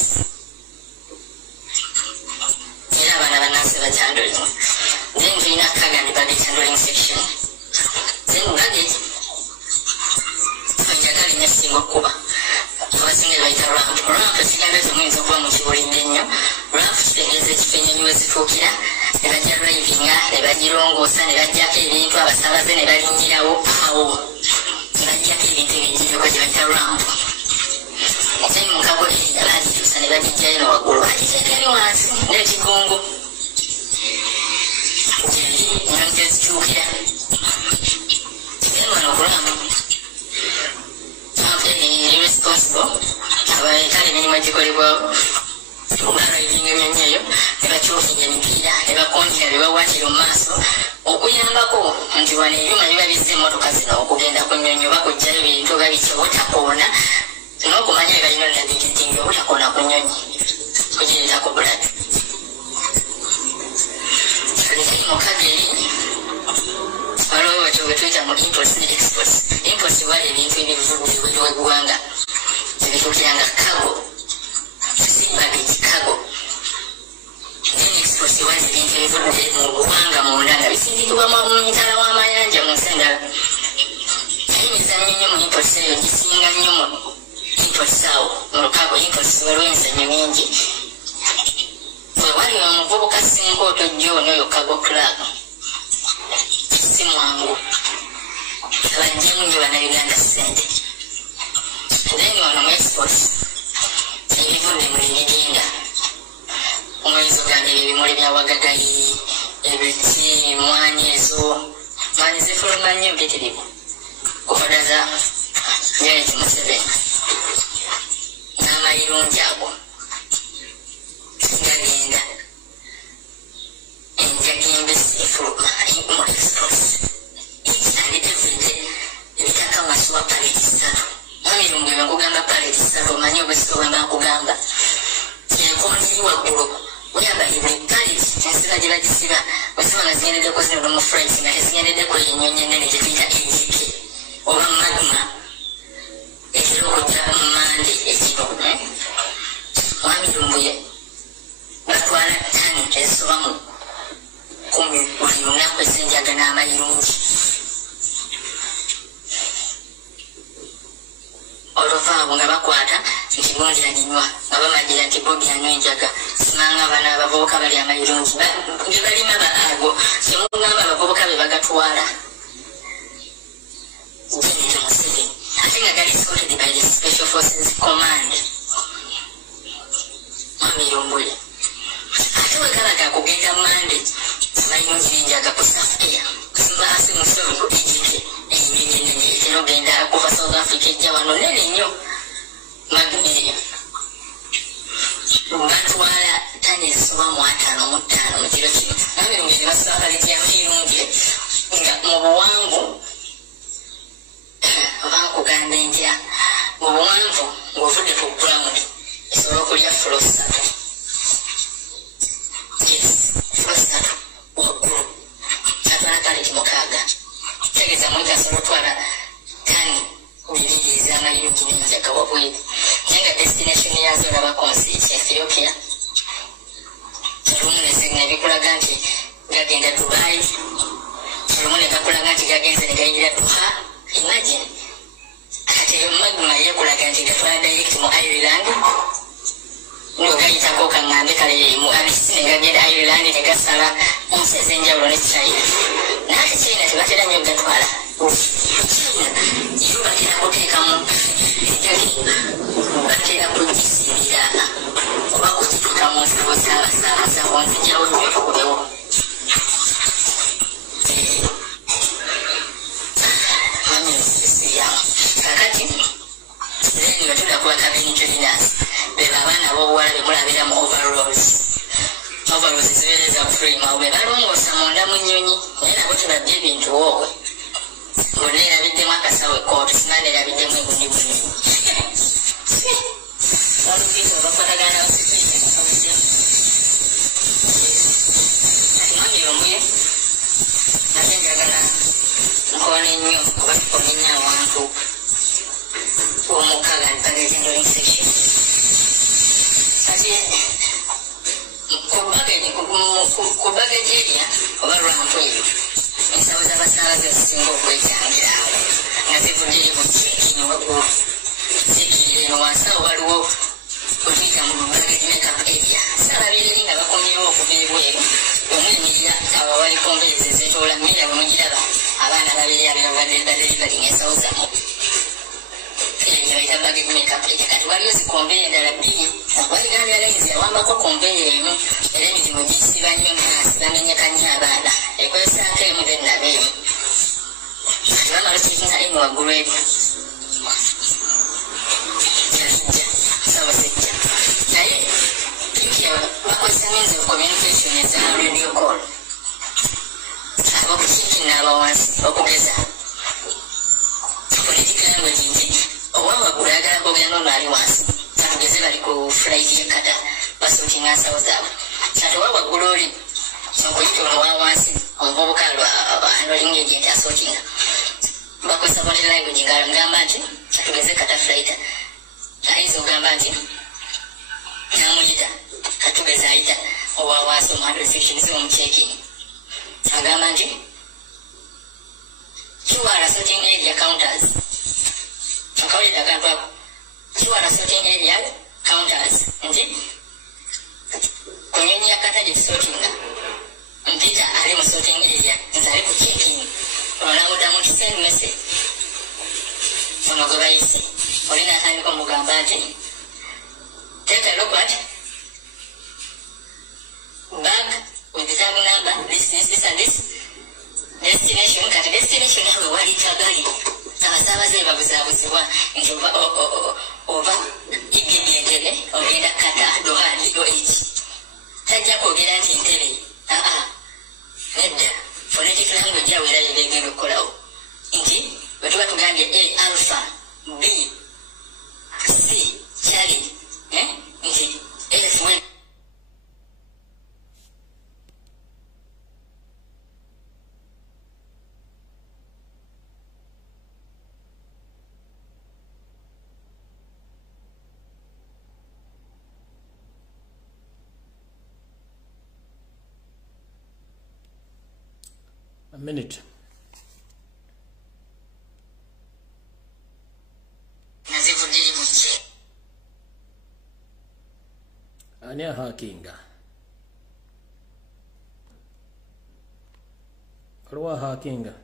Era abaana bannansi bajandolimu. Then tulina cargo and baggage handling section. Then baggage njagala nnyo singa okkuba abasinga bayita ramp. Ramp ekigambo muyinza okuba mukiwulidde nnyo. Ramp kitegeeza ekifo ennyonyi wezituukira ne bajja drivinga ne bagirongoosa ne bajjako ebintu abasaabaze ne balinnyirawo awo ne bajjako ebintu ebijjireko gye bayita ramp. Then mukago erya baagituusa ne bagijjayo ne waggulu bagiteeka eri wansi n'ekigongo gyeri ennyonyi gyezituukira. Then wano ku ramp responsible abaetali emirimu egikolebwawo barayivinga ennyonyi eyo ne bakyukinya emipiira ne bakondera ne bawaatira mu maaso okuyambako nti wano ebyuma biba bizza emmotoka zino okugenda ku nnyonyi oba kujjayo bintu oba biki obutakoona n'okumanya bye balina navigitingi obutakoona ku nnyonyi kugireetako bulatu. Kali mukago eri waliwo batyo bwe tuyita mu imports ne exports. Imports wali ebintu ebivudde w'eggwanga ebituukira nga cargo, si baggage cargo. Then exports wali ebintu ebivudde mu ggwanga munda nga bisindikibwa mu mitala w'amayanja mu nsi endala. Emizannyo nnyo mu imports eyo gisinga nnyo mu imports awo mu lukago. Imports waliwo emizannyo mingi. Bwe wali omuvubuka Senkooto John oyo Cargo Club si mwangu abajjemu nnyo bannayuganda ssente. Then wano mu exports ebivudde mu ebigenda omwezi ogamba ebimuli bya wagagali ebiti mwanyi ezo mwanyi zifuluma nnyo mpitirivu kukoda za Yoweri Museveni n'amayirungi ago gagenda enjaga embisi more exports. Each and every day, ebitaka masuwa paleti satu. Mwami Lumbuye nkugamba paleti satu, manyi obwesitogamba nkugamba. Enkondi waggulu, oyamba ebuli paleti, ensira gye bagisiba, bwesiba nga zigendeddeko zino n'omu French, nga tezigendeddeko ennyonyi ennene gye tuyita enjike, oba magma, ekiro okujja mu mande ekiro. Mwami Lumbuye batwala ttani ezisoba mu 10 buli lunaku ez'enjaga n'amayirungi. Oluvaawo nga bakwata nti gundi aginywa nga bamagira nti Bobi anywa enjaga, simanga bano abavubuka bali amayirungi bye balima baago kyemugamba abavubuka be bagatwala. General Museveni ate nga gali escorted by the Special Forces Command. Mwami Lumbuye ate wekalaga kugenda mande amayirungi n'enjaga ku South Air kusimbaasi musobe ku ejike enyonyi ennene etera ogenda kuva South Africa ejja wano nene nnyo magumeeyo batwala ttani ezisoba mu 55 mu kiro kino. Mwami Lumbuye ne basiba paleti y'amayirungi nga mu buwanvu oba nkugamba entya mu buwanvu ng'ovudde ku ground esobola okulya fulo 3. Yes, fulo 3 waggulu atwala paleti 6. Tegeeza muntu asobola otwala ttani 2 ez'amayirungi n'enjaga wabweru. Naye nga destination yazo olabako nsi Ethiopia. Olumu ne bikulaga nti gagenda Dubai, olumu ne gakulaga nti gagenze ne gayingira Doha. Imagine kati eyo magma yekulaga nti gatwala direct mu Ireland ngo gayitako kaŋŋambe kale mu abisi ne gagenda Ireland ne gasala ensi ez'enjawulo ne China. Naate China tebatera nnyo gatwala. China yo batera kuteekamu enjagi batera kugisibira oba kugituuka mu nsigo z'abasaabaza onzijawo nyo tukubewo. Kakati then batunda kuba cabinetriners beba abaana b'obuwala be mulabira mu overalls zibeereza frame awo be balongoosa munda mu nnyonyi naye nabo tubadde ebintu wowe bonna erabiddemu akasawo ekootu simanda erabiddemu ebundi bunyonyi balugito bakwatagana basekwete mukabudde. Kati Mwami Lumbuye nate njagala nkoona ennyo oba tukoona ennyo awantu omukaga bageze endoling section. Kati ku bagage erya oba lwampu eyo ensawo z'abasaabaze zisinga okwetangira awo nga zivuddeyo mu kyekino waggulu zikirira eno wansi awo waliwo otuyita mu bagage makeup area. Saababeereri nga bakomyewo okuva ebweru omwenyirira awo awali konveyezi ezeetoola mmira bwe mugiraba abaana babeeri abera badelivaling ensawo zammwe baita bagage makeup area. Kati waliyo zikonveya endala 2 waligana Airlines yawambako konveya emu era emirimu gisiba nnyo nasi bamenyeka nnyo abaana ekwesaako emu denaba emu kati bamala kikinga emu waggulu ebyo yazijja sawa zijja naye pikya bakozesa means of communication eza radio call abokukinkina aba wansi okugeza political language nti owa waggulu ayagala kwogera n'ono ali wansi katugeze bali ku flight y'ekata basookinga nsawo zaabwe. Kati owa waggulu oli okuyita ono wa wansi omuvubuka handling agent asookinga bakozesa body language nga mugamba nti katugeze kata flight ayinza okugamba nti namuyita katugeze ayita owa wansi omuhandle section z'omuchecking agamba nti QR sorting area counters akawulira akantu ako QR sorting area counters nti kunyonyi yakata gye tusortinga mpita ali mu sorting area nze ali ku checking olonamuddamu nti send message ono gwe bayise oli natandika omugamba nti take a look at bag with the tag number this and this destination. Kati destination yawe wali tagali abasaabaze babuzaabuzibwa nti oba igendere ogenda kata Doha ligo eki tajja kwogera nti ntere nedda phonetic language yawe era yegenda okukolawo nti bwe tuba tugambye A alpha B C Charlie nti F when a minute. Ania hakinga. Karwa hakinga.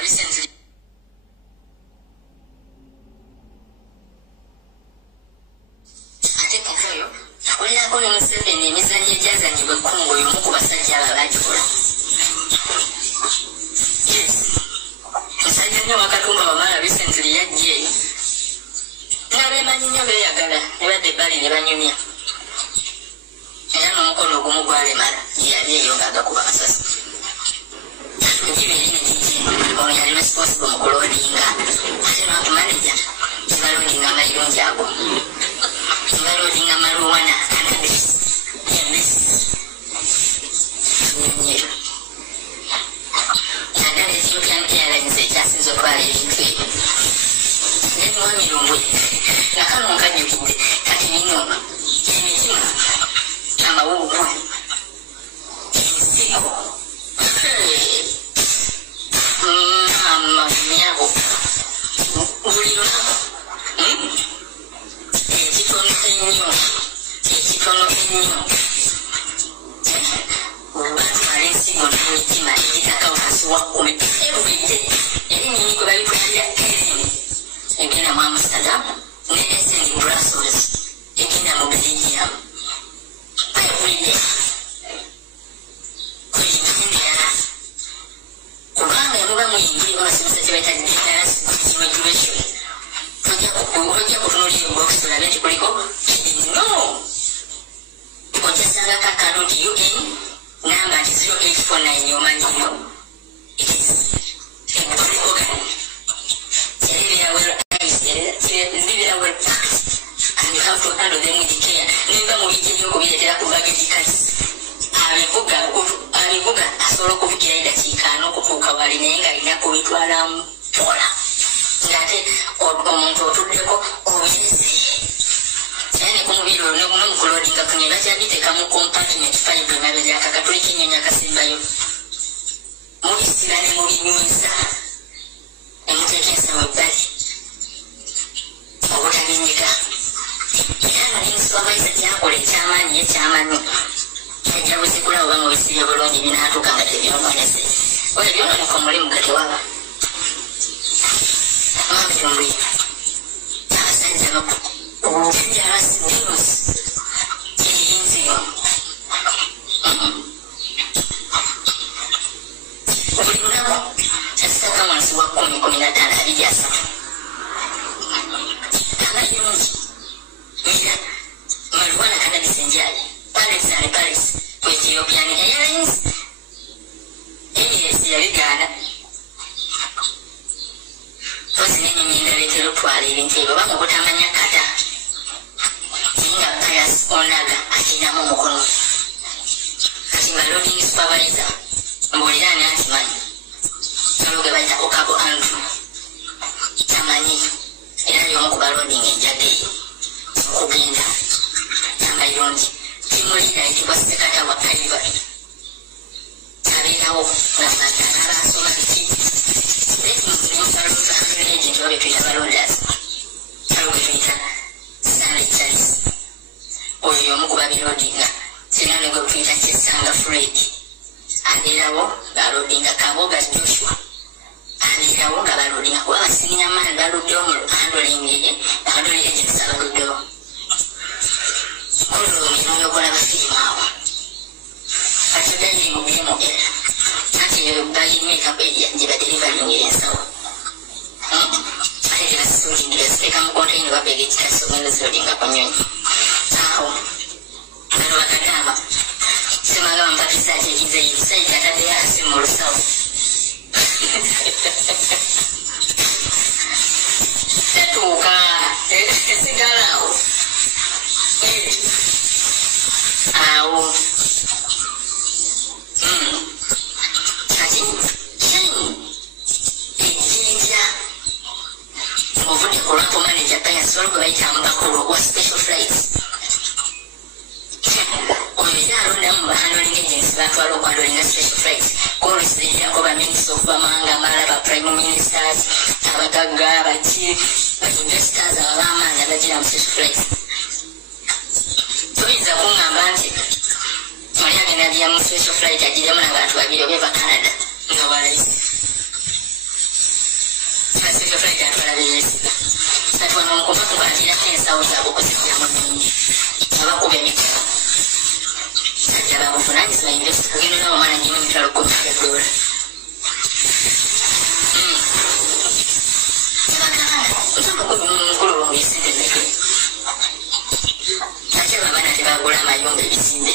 Recently Oli Museveni emizannyo egyazanyibwa Congo y'omu ku basajja abo abaagikola. Yes. Musajja nnyo Wakatumba Wamala recently yajja eyo. N'abeemanyi nnyo beeyagala ne badde ebbali ne banyumya. Era n'omukono ogumu gwalemala yali eyo ng'agakuba amasasi. Egiba erino gigi ono yali responsible mu kuloodinga ate n'okumaneja tebaloodinga amayirungi ago. Tebaloodinga marijuana Lumbuye nakano nkajjukidde kati nino emitima amawugu ensigo amamyabo buli lunaku ekitono ennyo batwala ensigo n'emitima egitaka wansi wa 10 everyday eri nini gwe babitwalira egenda mu Amsterdam ne Essen Brussels egenda mu Belgium everyday kuyingira kubanga muba muyingira basibisa kibaita dangerous graduation ojja kutunulira box tulabe nti kuliko no ojasanga kakaloti UN namba nti 0849 omanyiyo it is a body organ well practiced and you have to handle them with care. Never more easy to be there to bag because abivuga asobola okuvugira eddakiika ano okutuuka wali naye nga alina kubitwala mpola ng'ate omuntu otuddeko obuyezi era ne ku mubiri olwo n'omukulodinga ku ne bakyabiteeka mu compartment 5 emabega akakatuli k'ennyonyi akasimbayo mubisiba ne mubinywiza ne muteeka ensawo ebbali obutabinyika era n'ensupervisor kyakola ekyamanyi ejabusikula oba mubisibye bulungi binaatuuka nga tebyonoonese oyo byonooneka omulimu gati waba Lumbuye abasajja obujja abasibirusi eyinziro buli lunaku asitaka wansi wa 10-15 abiri asatu amayirungi era marijuana cannabis enjali Paris and Paris ku Ethiopian Airlines Emirates yabigaana pozi n'ennyonyi endala etera otwala ebintu ebyo oba mu butamanya kata nga Pius Onaga akinamu omukono kati nga loading supervisor mbuulira ani akimanyi nalo ge bayita Okabo Andrew tamanyi era y'omu ku baloading enjaga eyo okugenda n'amayirungi timulira ekibwa sekata wa Kaiva abeerawo n'abasoma biki agent oba betuyita balonders alo betuyita Sunday Charles oyo y'omu ku babiroodinga sina ne gwe betuyita Kyesanga Fred abeerawo ng'aloodinga Kaboga Joshua abeerawo nga baloodinga kuba basigina maani baluddewo mu handling agents abaluddewo olwo omulimu ogolaba firimu awo ate dayiri mu birimu era ate bayimeka gye baderivalingira ensawo ate gye basisuulingira ziteeka mu container ne babeera ekitasi ogenda zirolinga ku nnyonyi awo bano bakadama semagamba mpatiza kyekize ekisayi kataddeyo asi mu lusawo tetuuka esigalawo awo kati ejjinja ovudde ku lwapo manager payasolo gwe bayita mubakulu wa special flights oyo era alondamu bahandling agency batwala okwandolinga special flights kolisirinjako baminisita okuva mawanga amalala ba prime ministers abagagga baki bainvestors ababamaanyi abagira mu special flights toyinza kuŋŋamba nti oli agenda agira mu special flight agiremu n'abantu babiri oba eva Canada nga bwalayisi special flight atwala beyesiga kati wano omukomaku ng'atirako ensawo zaabwe okuzigiramu nnyingi abakuba emitala sajja babuvunanyizibwa investor kugenda nabo mwana nyimu emitwalo $10,000 mukulu lwongezinde neke ate babana tebagula amayumba ebizimbe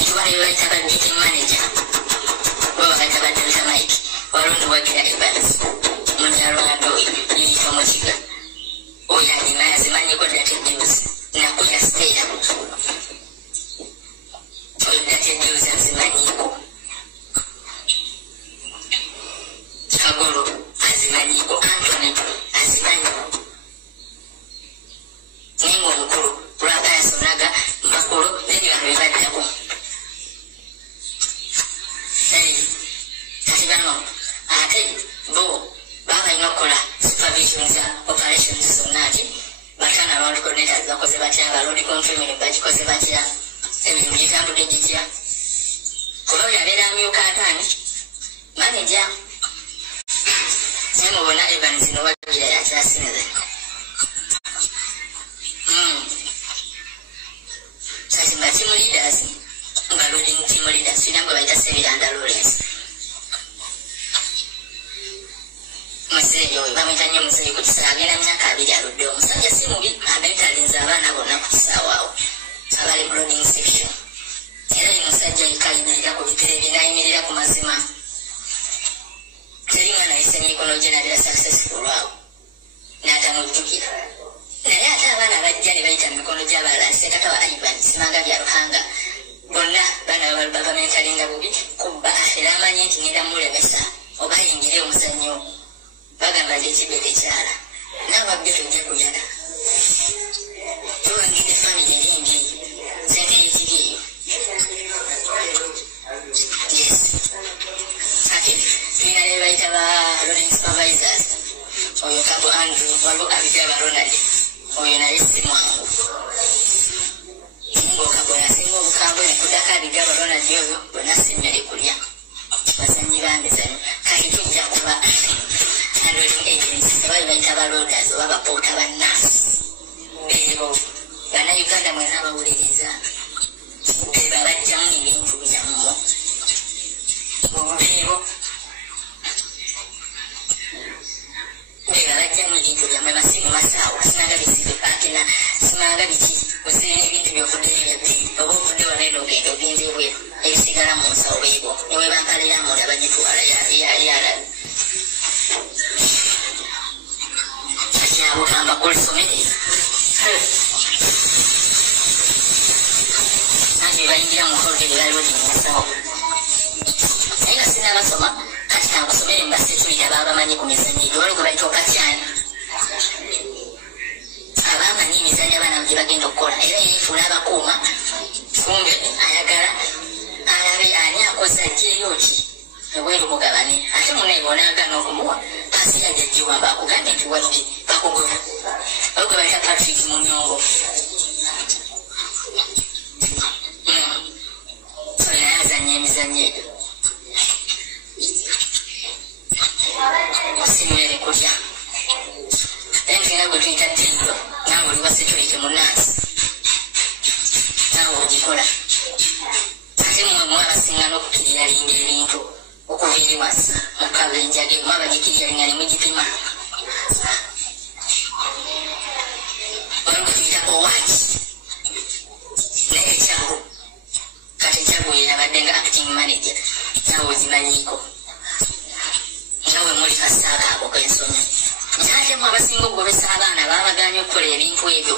ekiwalayo bayita ba meeting manager oba bagayita ba delta mike walondo wagira evans munyalwando yiyita mukiga oyo alima yazimanyiko datejuzi nakuya steya oyo datejuzi azimanyiko kagolo azimanyiko antony azimanyi ninga omukulu lwaka yasonaga mbakulu neri bano bebaddako kati bano ate bo babalina okukola supervision za operations zonna ati batana road coordinators bakoze batya nga road controlling bagikoze batya ebintu bitambudde gitya kuba oyo abeera amyuka ataani manager mubona Evans no wagira yakyasinze kati nga team leaders nga loading team leaders sinangwe bayita Seviranda Lawrence muzeeyo bamwita nnyo muzeeyo ku kisaawa agenda myaka 2 aludde omusajja si mubi abetalinze abaana bonna ku kisaawa awo abali loading section era ye musajja yikayimirira ku bigere binayimirira ku mazima teri mwana yise mikono gye nabira successful awo n'atamujjukira naye ate abaana bajja ne bayita mu mikono gy'abalala sekata wa Ivan simanga bya Ruhanga bonna baana babamentalinga bubi kubba era amanyi nti ngenda mulemesa oba yingire omuzannyo bagamba nti ekibe tekyala n'ababbi tujja kuyala tubangire famire eringi sente yekiri eyo yes ate tulina ne bayita ba loading supervisors oyo kabo Andrew waliwo abija ba Ronald oyo naye si mwangu ng'okabo nasinga obukambwe ne kuddako abija ba Ronald oyo bonna simmere kulya bazanyi bamizanyo kati tujja kuba handling agencies abali bayita ba loaders oba bapoota ba nurse beebo bannayuganda mwena abawuliriza beebo abajjamu ebintu byammwe beebo beebo abajjamu ebintu byammwe masimu masaawa simanga bisibe pakina simanga biki ozirina ebintu byovuddeyo byabbi oba ovudde wanaino ogenda ogenze ebweru ebisigala mu nsawo beebo newe bankalira munda bagitwala yala kyabugamba kulisomere nange bayingira mu kologere balolimusawo naye nga sinabasoma kati kabasomere mubasetulira babamanyi ku mizanyo ebyo wali gwe bayita okatyani abamanyi emizanyo abaana gye bagenda okukola era yefuula abakuuma kumbe ayagala alabe ani akoze ajjeeyo ki ebweru mugabane ate munaye bonaagana okumuwa pasi yajajjiwamba akugambye nti wadde bakugoba oyo gwe bayita Patrick Munyongo oyo naye azannya emizanyo egyo osimwere kulya naye tugenda gwe tuyita Dindo naawe oli wa security mu naasi naawe ogikola ate mwe abasinga n'okukiriralinga ebintu okuva eri wasa mukabenjage mwe abagikiriralinga ne mugipima Bamuyita Owaki naye ekyago kati ekyago ye yabadde nga acting manager nawe ozimanyiko nawe muli kasaaka ako k'ensonyi nkyatemu abasinga okugobesa abaana baabagaanye okukola ebintu ebyo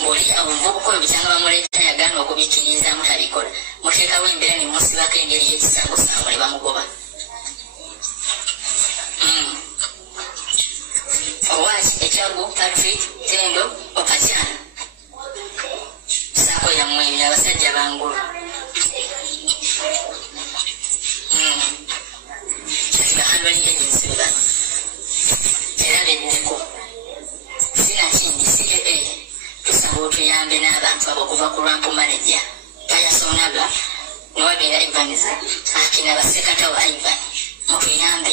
ng'oli abumva obukola obukyanga bamuleeta yagaana okubikkiriza mutabikola muteekawo embeera ne musibako engeri y'ekisangosango ne bamugoba Owaki ekyago Patrick Tendo Opakyana saako yammwe ebyo abasajja bangulu bahandling agency be bano era beddeko sinakindi CAA tusaba otuyambe n'abantu abo okuva ku lwampu manager payasonaga newabeera Evans akina basekatawo Ivan mutuyambe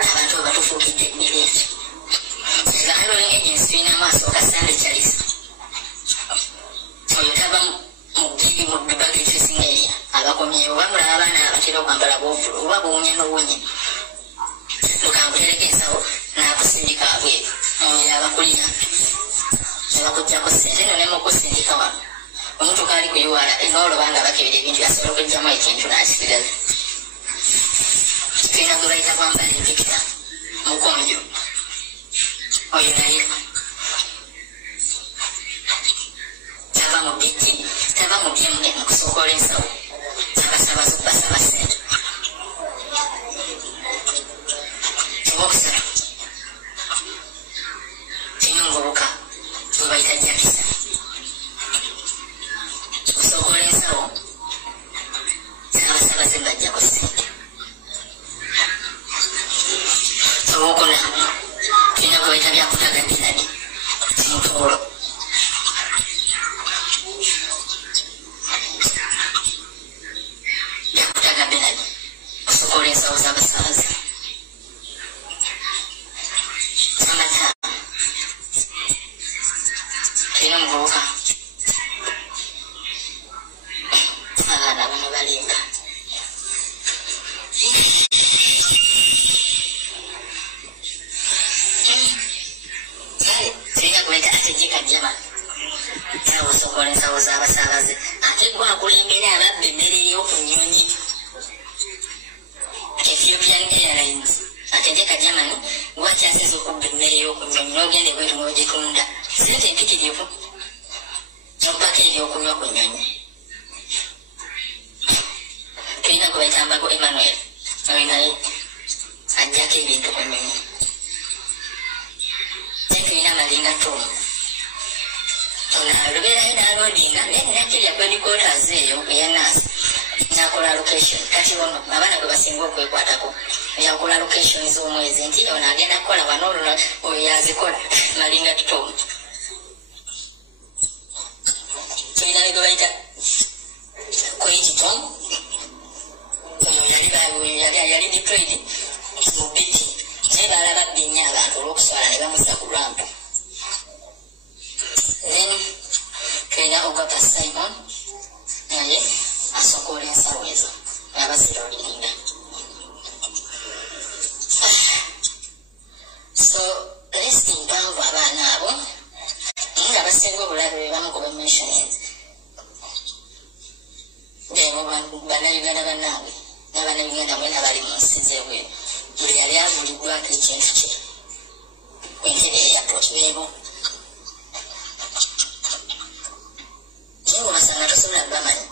abantu abo batufuukidde emmere ekyo bahandling agency birina maaso kasande kyalisa oyo taba mu bibage tracing area abakomyewo bamulaba abaana abatera okwambala bovulu oba buwunya n'obuwunya mukambutereko ensawo n'akusindika abweru abakulira nebakuggyako sente no nemukusindika wano omuntu kaali kuyiwala n'olobanga bakebera ebintu yasobola okugyamu ekintu n'akisigaza tulina gwe bayita kwambala Victor Mukonjo oyo naye tava mu biti tava mu byemwe mukusookola ensawo abasabaza okubasaba sente okusaba tulina omuvubuka gwe bayita Jakisa okusookola ensawo abasabaze mbajjako sente obokuna tulina gwe bayita byakutaga binani kimutoolo byakutaga binani okusookola ensawo z'abasabaze tulina omuvubuka abaana bano balinga tulina gweta atejeka jama nawe osookola ensawo z'abasabaze ate gwe akulembera ababba emmere y'oku nnyonyi Ethiopian Airlines atejeka jamani gwakyasiza okubba emmere y'oku nnyonyi n'ogenda ebweru n'ogitunda sente empitirivu n'obbako ebyokunywa ku nnyonyi tulina gwe bayitambako Emmanuel oyo naye ajjako ebintu ku nnyonyi naye tulina amalinga tomu lubeerayo n'alodinga naye nakirya bediquarters eyo eya naasi nakola allocation kati ono abaana gwe basinga okwekwatako yakola allocation z'omwezi nti ono agenda kukola wano olwo oyo yazikola malinga tutomu tulina ne gwe bayita Koikitom oyo yali deployed mu biti naye balabadde nnyo abantu olw'okuswala ne bamusa ku lwampu then tulina Ogata Simon naye asookola ensawo ezo abazira oliringa so list mpanvu abaana abo nga basinga obulabe be bamu ku bamentionings bannayuganda bannange n'abannayuganda mwena bali mu nsi z'ebweru buli yali abulibwako ekintu kye entebe eyapoti beebo naye bwebasanga tosobola bamanyi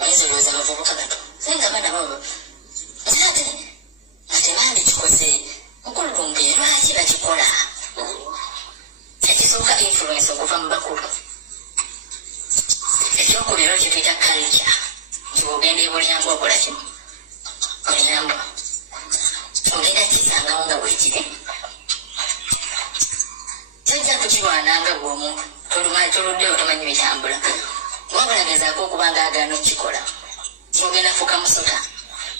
oyinza olowooza abavubuka bato naye nga abaana babo ate bandikikoze mukululumbuye lwaki bakikola ekisooka influence okuva mu bakulu ekyokubiri kye tuyita culture nti bw'ogenda ebulyambwa okola ki olyambwa ogenda kisangawo nga bwekiri tojja kukirwananga gweomuntu toluddeyo tomanyi bitambula wabula gezaako okuba nga agaana okukikola ogenda fuka musota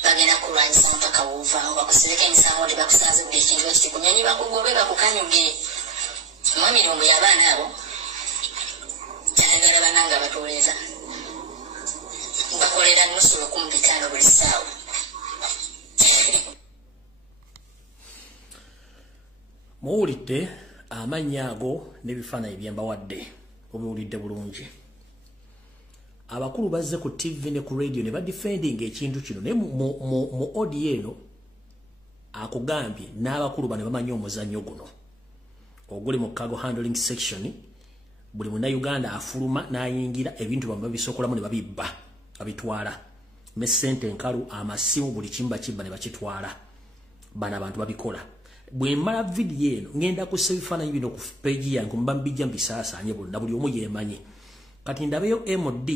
bagenda kulwanyisa mpaka woovaawo bakusireko emisango nti bakusanze buli ekintu ekiti kunyonyi bakugobe bakukanyuge mu emirungu y'abaana abo ayagala bananga batuuleza bakolera nusu 15 buli ssaawa Muwulidde amannya ago n'ebifaananyi bye mbawadde obiwulidde bulungi. Abakulu bazze ku TV ne ku radio ne badifendinga ekintu kino naye mu audio eno akugambye n'abakulu bano bamanyi omuzannyo guno oguli mu cargo handling section. Buli Munnayuganda afuluma n'ayingira ebintu bamwe babisokolamu ne babibba babitwala mesente enkalu amasimu buli kimba kibba ne bakitwala bana abantu babikola. Bwe mmala video eno ngenda kussa ebifaananyi bino ku page yange mba mbijja mbisaasaanye bonna buli omu yeemanyi. Kati ndabeyo MD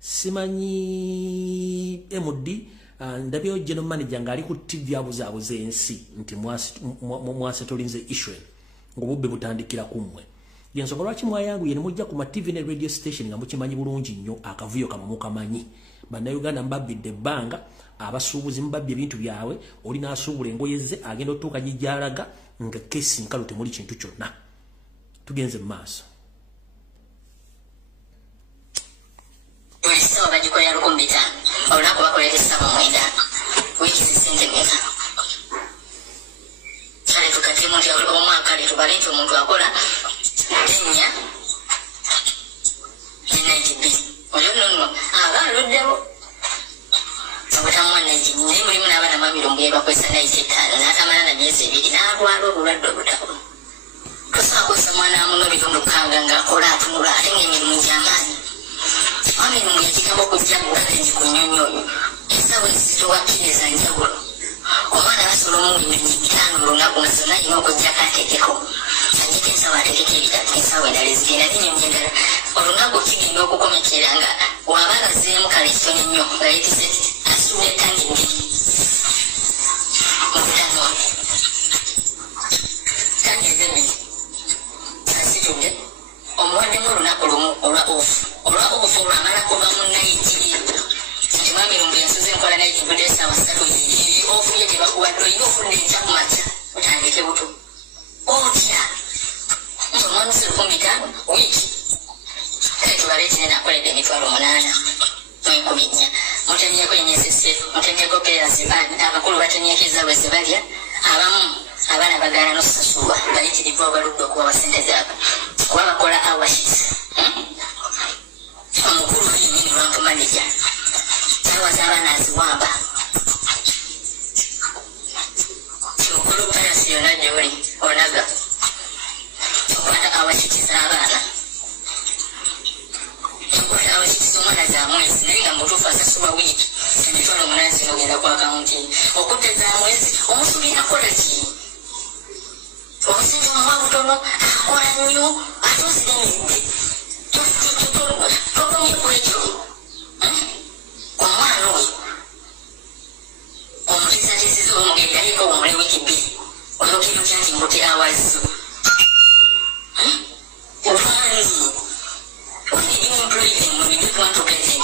simanyi MD ndabeyo general manager ngali ku TV abuzaabuze ensi nti mwasetolinze issue ngobubbe butandikira kumwe. Yensobola lwaki mwayangu yene mujja ku ma TV ne radio station nga mukimanyi bulungi nnyo akavuyo kama mukamanyi. Bannayuganda mbabbidde ebbanga abasuubuzi mbabbye ebintu byabwe oli n'asuubula engoye ze agenda otuuka gy'alaga nga kesi nkalu temuli kintu kyonna. Tugenze mu maaso. Polisawa bagikolera 15 olunaku bakolera essaawa 9 wiiki zisente mmeka. Kale tukatemu nti omwaka leero bale nti omuntu akola enya n'ennaigibiri olyonono abaaluddewo obutamwa naigi naye mulimu n'abaana mamirongo ebakozesa naigi 5 n'atamala na myezi 2 n'alwala obulwadde obutabu. Tosaakozesa mwana wamuno bivumukanga ng'akola atunula ate ng'emirimu gy'amaanyi. Wamirimu yagitamo okujja mu kalenzi ku nnyonyoyo essaawa ezitowakkiriza njawulo. Omwana basobola omulimu 5 olunaku nga zonna alina okugyako ateekeko sanjeko ensaawa ateekeko ebitatu ensaawa endala ezigenda n'inyonyi endala olunaku kigenda okukomekera nga waba agazeemu kale ekitono ennyo nga yetise asuula ettangi bbiri mu butano tangi ez'ebbiri asitudde omuwaddemu olunaku lumu olwa obufu olwamala kuva mu nayitiri nti mwamirungu yansuze enkola nayitibudde essaawa 3 ofu ye gyebakuwadde oyina ofudde enkya ku makya otandike buto otya nti omwana osiri 15 wiiki kale tubale ekinene akoledde emitwalo 8 n'enkumi 4 mutemyeko enyesese mutemyeko peyazibani abakulu batemyekeza bwe zebalya abamu abaana bagaana n'okusasulwa bayitirivu abaludde okubawa sente zaabwe kuba bakola awashis. Omukulu yennyini lwanku manager saawa z'abaana aziwamba okulu parasi yonna gy'oli olaga okwata awashitiza abaana okwata awashitiza omwana za mwezi naye nga mutuufu asasulwa wiiki emitwalo 8 zino ogenda ku akawunti okutta za mwezi omusuubira kola ki omusente omuwa butono akola nnyo ate oziremedde tokomye ku ekyo omwana oyo omutiisatiisiza omugendaliko omule wiiki 2 olwokintu kyanti mbuti awazo ofanzi when you employ them when you don't want to pay them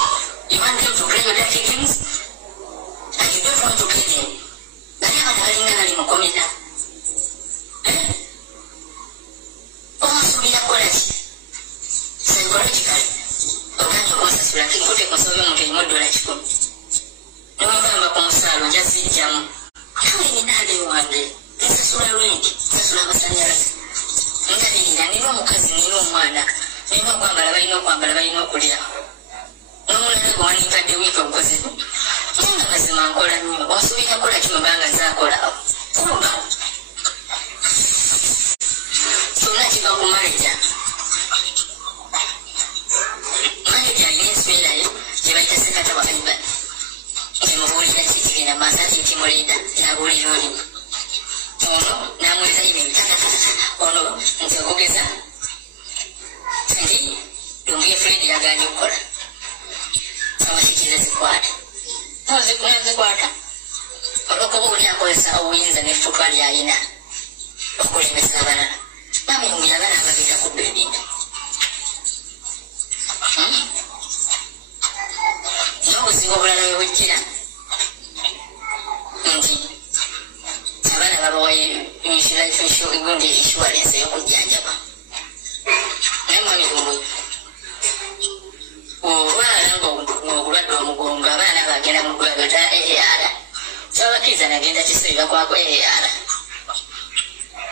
you want them to play your dirty games and you don't want to pay them naye abana balinga bali mukomera omusuubira kukola ki psychologically oganya okwosasula nti nkute kunsooba omuntu erimu $10 newegamba ku musaalo nja zijjamu kaweerinaale wange nsasula lwenti nsasula amasanyalaze ngabirira nina omukazi nina omwana nina okwambala balina okwambala balina okulya n'omulala gwe wanimpadde wiiki obukozi naye nga mazima nkola nnyo osuubira kukola kimubanga zaakola kuba kyonna kiva ku manager. Manager alina enswera ye gye bayita sekata wa Iban emubuulira kikigenda maaso ati ntimulinda n'abuulira oli ono n'amuweza email ono nti okugeza nti Lumbuye Fred yagaanye okukola awasikiza zikwata nozikwata olwokuba oli akozesa obuyinza n'effutwa lyalina okulemesa abalala bamirungu abaana ababeera ku building n'obuzibu obulala bwebujjira nti abaana babawayo gundi insurance ey'okujjanjaba naye mwamirungu olwala ng'obulwadde omugongo abaana bagenda mu ddwaliro ta AAR kyabakkiriza nagenda kiseera kwako AAR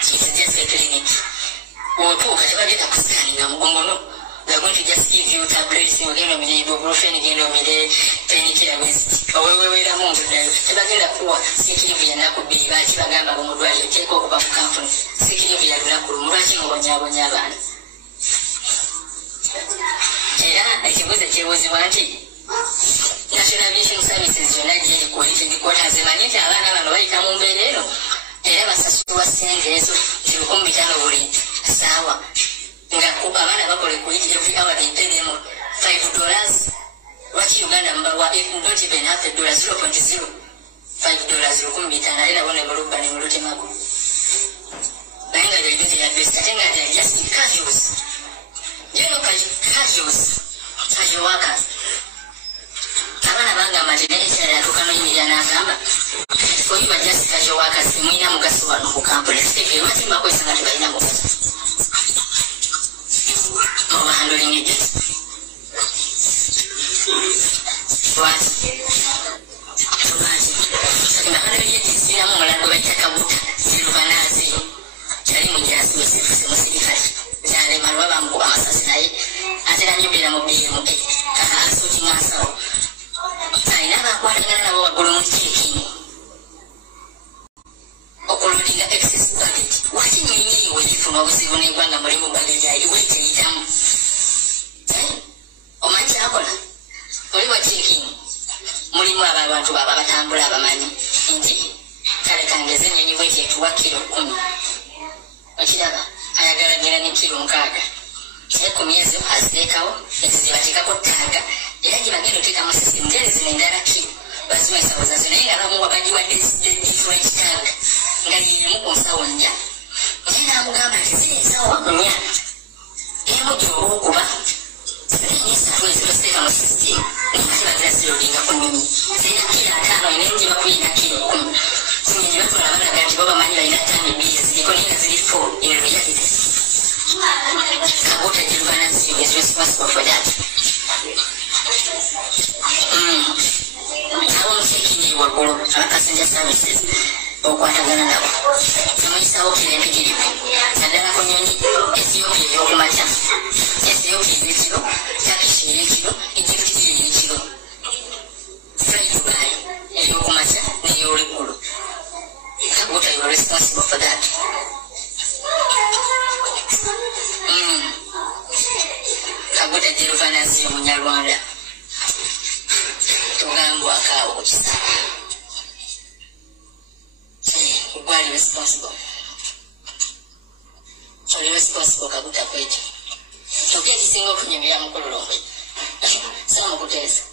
It is just a clinic. Otuuka tebagenda kusaninga mugongo no. They're going to just give you tablets, you're going to be ibuprofen, you're going to be painkiller with wewera muntu dayo. Tebagenda kuwa sikirivu ya nakubiri baki bagamba bomudwali teko okuva mu kampuni. Sikirivu ya lunakulu mulwaki mubonyabonya abaana. Era ekibuuzo kyebuzibwa nti National Vision Services yonna gye quality quarters emanyi nti abaana bano bayita mu mbeera eno era basasulwa ssente ezo 1500 buli ssaawa nga abaana bakola quality every hour they pay them $5. Lwaki Uganda mbawa not even half $0.0 $5 1500 era bone mulubba ne mulutemako naye nga they're using address ate nga they're just casuals. You know casual workers. Abana bangamba nti n'ekirala yatuuka n'oyimirira n'agamba for you are just casual workers temulina mugaso wano ku kampuni sife lwaki mbakozesa nga tebalina mugaso oba handling agent lwaki nga handling agent zirinamu omulango bajja kabuta zirubanaazi kyali mujasi wesefuse musirikale zalema lwa bamukuba amasasi naye ate nanyumira mu BMA kaka asookinga nsawo alina abakwatagana nabo waggulu mu kiikini okulundinga excess budget waki nyenyeyi wegifuna obuzibu n'eggwanga mulimu budget ali weteyitamu omanyi kyakola oli wa kiikini mulimu abantu baba batambula abamanyi nti kale kangeze ennyonyi bweti etuwa kilo 10 okiraba ayagala gera ne kilo 6 ekumi ezo aziteekawo ezibateekako ttaaga era gye bagenda oteekamu sisimu ngeri zino endala kilo baziwa ensawo zazo naye nga bamuwa bagiwadde different tag nga yemu ku nsawo nnya naye n'amugamba nti ziri ensawo nnya emu gy'olwokuba zirina esatu ezibasiteeka mu sisitimu naye bagira zirodinga ku nnyonyi zirina kilo 5 naye gye bakuyina kilo 10 zino gye batula balaga nti bo bamanyi balina ttaani 2 ziriko naye nga ziri 4 in reality. Kabota Jirvanasi is responsible for that. I won't take you or passenger services or Guatagana. Samisa Oki and Piggy. Sadana Konyoni, Ethiopia, Yokumacha, Ethiopia, Little, Takishi, Little, Egyptian, Little. Free to buy, Yokumacha, Neyekweka. Kabota, you are responsible for that. Kabota Jirvanasi Munyarwanda Tugambwa akawo ku kisaka gwali responsible oli responsible Kabota kwekyo toke ekisinga okunyumira mukululongwe samukuteesa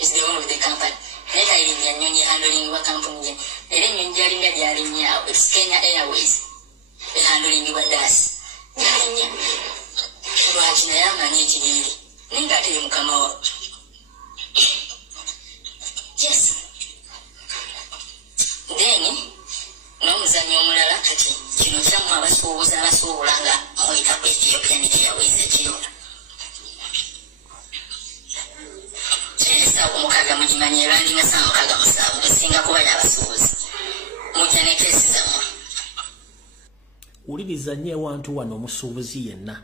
is the owner of the company naye kayirinnya nnyonyi handling wa kampuni gye era ennyonyi gyalinga gyalinnyawo it's Kenya Airways ehandling wa dasi gyalinnya lwaki naye amanyi ekiriri naye nga ate ye mukama wa yes then n'omuzannyo omulala kati kino kyamu abasuubuzi abasuubula nga muyitaku Ethiopian Airways ekirula esaawa 6 mugimanyi erandinga saa 7 esinga kuba y'abasuubuzi mujja ne keesi zammwe uliriza nnyo ewantu wano omusuubuzi yenna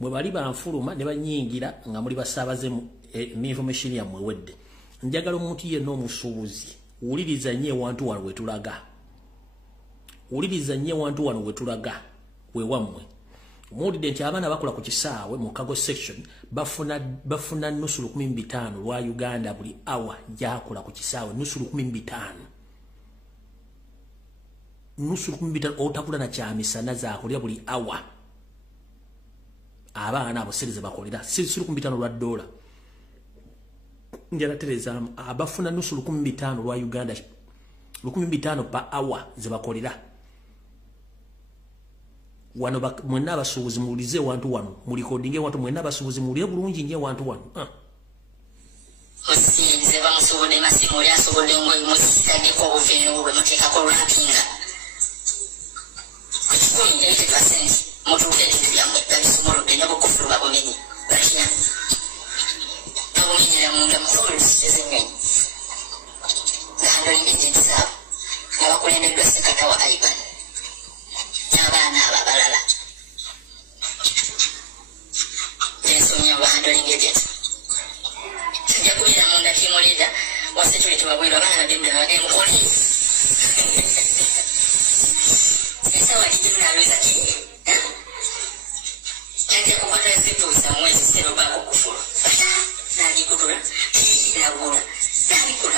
bwe bali banfuluma ne banyingira nga muli basaabaze mu information yammwe wedde njagala omuntu yenna omusuubuzi uliriza nnyo ewantu wano wetulaga uliriza nnyo ewantu wano wetulaga wewammwe muwulidde nti abaana bakola ku kisaawe mu Kago section bafuna nusu 1500 lwa Uganda buli hour gyakola ku kisaawe nusu 1500 nusu 1500 otakula na kyamisana zaakolera buli hour abaana abo serize bakolera nusu 1500 lwa $1 njala tereza abafuna nusu 1500 lwa Uganda 1500 per hour ze bakolera wano mwenna abasuubuzi mulize wantu wano mulikodinge wantu mwenna abasuubuzi muliye bulungi nje wantu wano osinze bamusobode masimu ya sobode ngoyi musitade ko buveno bwe muteka ko rapinga kuchukuni 80% mutuke ya mutalisumoro de nabo kufuru babomenyi bakina babomenyi ya munda mukuru sizenywe ndando ingezi tsaba abakulende dwase katawa aiban abana ababalala security wabwera abana bademda police sawa kijana anaweza kati kupata zipo za mwezi sio bako kufuru na nikukura na bora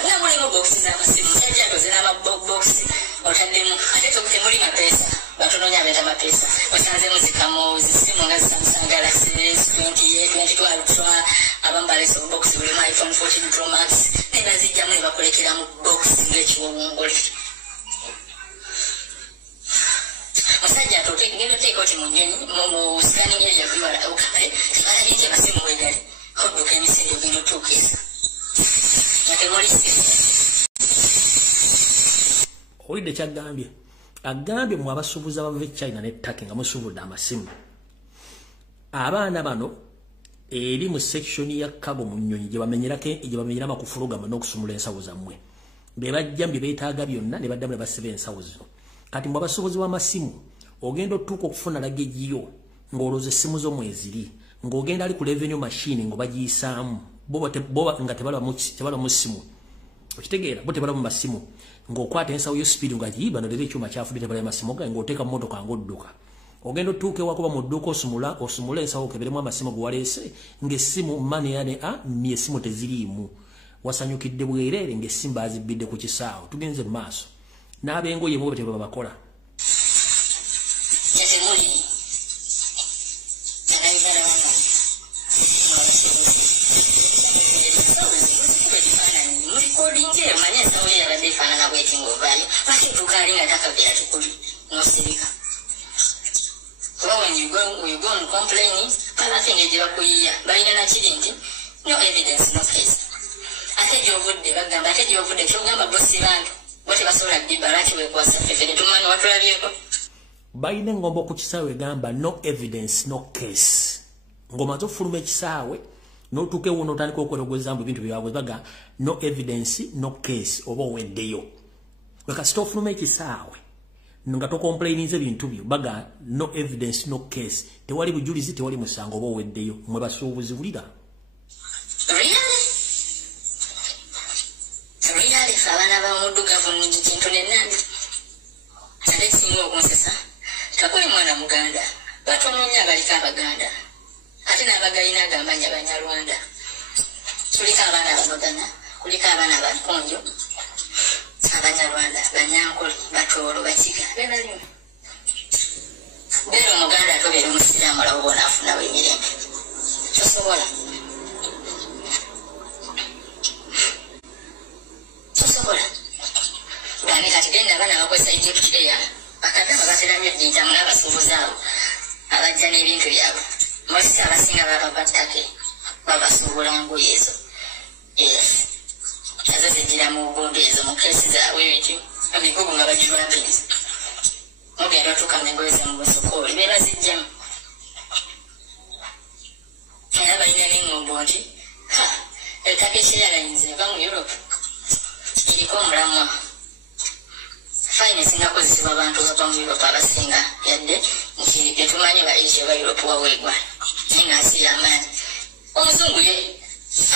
na mwalimu box za masimu jaja ndo zina box otandemu ateto kutemuli mapesa batononya beta mapesa wasanze muzika mo zisimu nga Samsung Galaxy S20 22 Ultra abambale so box buli my iPhone 14 Pro Max nina zijja mu bakolekera mu box ngechi wongoli masajja to ngeno take out munyenyi mu scanning area kwa ukale ana yake masimu wegari hodo kemisendo ngeno tukisa Olide kyagambye agambye mu abasuubuza bava China ne Turkey nga musuubudde amasimu abaana bano eri mu section ya kago mu nnyonyi gye bamenyera makufulugama n'okusumula ensawo zammwe be bajja mbi beetaaga byonna ne baddamu ne basiba ensawo zino kati mu abasuubuzi b'amasimu ogenda otuuka okufuna lagejiyo ng'olooza essimu z'omweziri ng'ogenda ali ku revenue machine ng'obagiyisaamu bo nga tebala mu simu okitegeera bo tebala mu masimu ng'okwata ensawo yo speed nga giyiba nolera ekyuma kyafudde tebala masimu ga ng'oteeka mu motoka ng'odduka ogenda otuuka ewakuba mu dduuka osumula ensawo okeberemu amasimu ge waleese ng'essimu mane yane essimu teziriimu wasanyukidde bwereere ng'essimu bazibbidde ku kisaawo tugenze mu maaso n'ab'engoye bo tebaba bakola when you go and complain, no evidence, no case. I said you would the bag, I said you would the program of Bossiland. Whatever sort of Barati was a to man what have Baine ngombo kuchisawe gamba no evidence, no case. Ngoma to fulume chisawe, no tuke uno taniko kwa example bintu byawe baga no evidence, no case obo wendeyo. Weka stop fulume chisawe. Nunga to complain nze bintu byo baga no evidence no case tewali bujulizi tewali musango bo weddeyo mwe basuubuzi bulira really sabana ba mudu government kintu nenandi alexi ngo konsesa takuli mwana muganda batononya galika abaganda ate nabagayina gambanya banyarwanda tulika abana abagana kulika abana abakonjo abanyarwanda banyankole batoro bakiga benalimu bero muganda atobera omusiraamu olabona afuna emirembe tosobola bani kati genda abana bakozesa egypt eya bakadama bateramyo ejjinja mu n'abasuubuzi abo abajja n'ebintu byabwe mosisi abasinga baba battake babasuubula ngoye ezo yes azo zijira mu bumbi ezo mu kesi zaabwe ebityo amigugu nga bagirwapiriza mugenda otuuka nengoye ze mu busukooli beera zijjamu era balina n'engombo nti ettaka ekyeyalanyinza eva mu Europe iriko omulamwa fine singakozesebwa abantu bava mu Europe abasinga yadde nti tetumanyi ba Asia ba Europe waweegwa naye ng'asi y'amaanyi omuzungu ye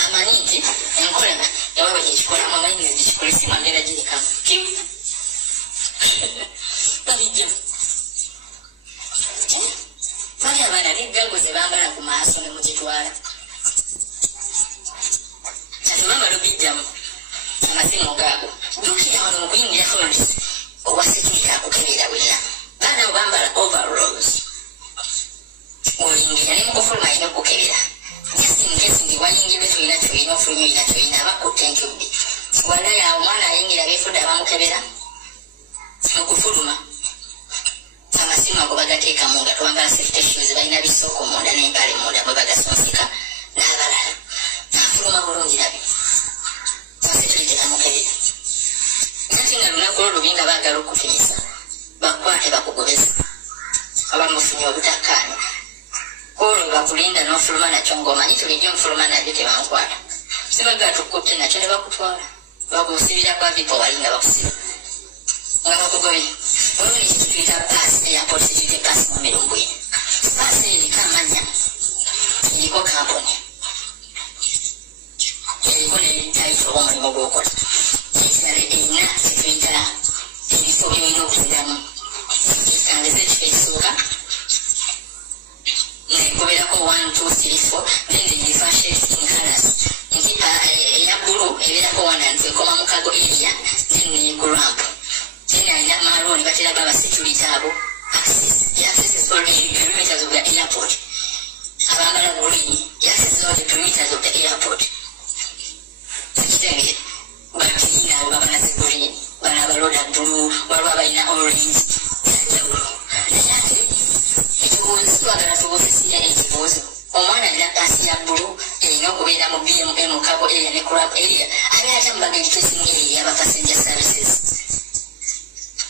amanyi nti enkolera ewawe gyekikolamu amanyi gyekikola esimu ambeera girikamu babijja bali abaana n'eggago ze bambala ku maaso ne mugitwala kati bambala obijjamu amasimu gaago jjukira wano mu kuyingira forest owasikirira akukebera bwera baana abo bambala overalls oyingira ne mukufuluma alina okukebera just in case nti wayingirwe tolina kyolina ofulumya olina kyolina abakutte enkubbi wala yawe omwana ayingira beefudde abamukebera okufuluma amasimu ago bagateekamu nga twambala safety shoes balina bisooka munda n'empale munda mwe bagasonseka n'abalala afuluma bulungi nabi nsitulitekamukebera nati nga lunaku olubi nga baagala okufinyisa bakwate bakugobeza abamufunye obutakkaanya olwo bakulinda n'ofuluma nakyo ng'omanyi tulijja omufuluma nabyo tebankwata sibagaa tukutte nakyo ne bakutwala bakusibira kwa vipo wali nga bakusiba nga bakugobye olwo nekintu tuyita paasi eya polisi tuyite paasi mu Lumbuye paasi eriko amanya eriko kampuni eriko ne taito omulimu gw'okola 2, 3, 4. Then they differentiate in colors. Nkipa ya blue ebera ko wana nze koma mukago area then ni ramp. Then alina maroon batera baba security abo access. The access is all the perimeters of the airport. Abamala green. The access is all the perimeters of the airport. Kitenge batina babana green. Bana baloda blue, baba ina orange. Twagala tubosesina ekibuuzo omwana alina pasi ya bbulu erina okubeera mu BMM kabo area ne club area abeera tambaga ekitwesimu area yaba passenger services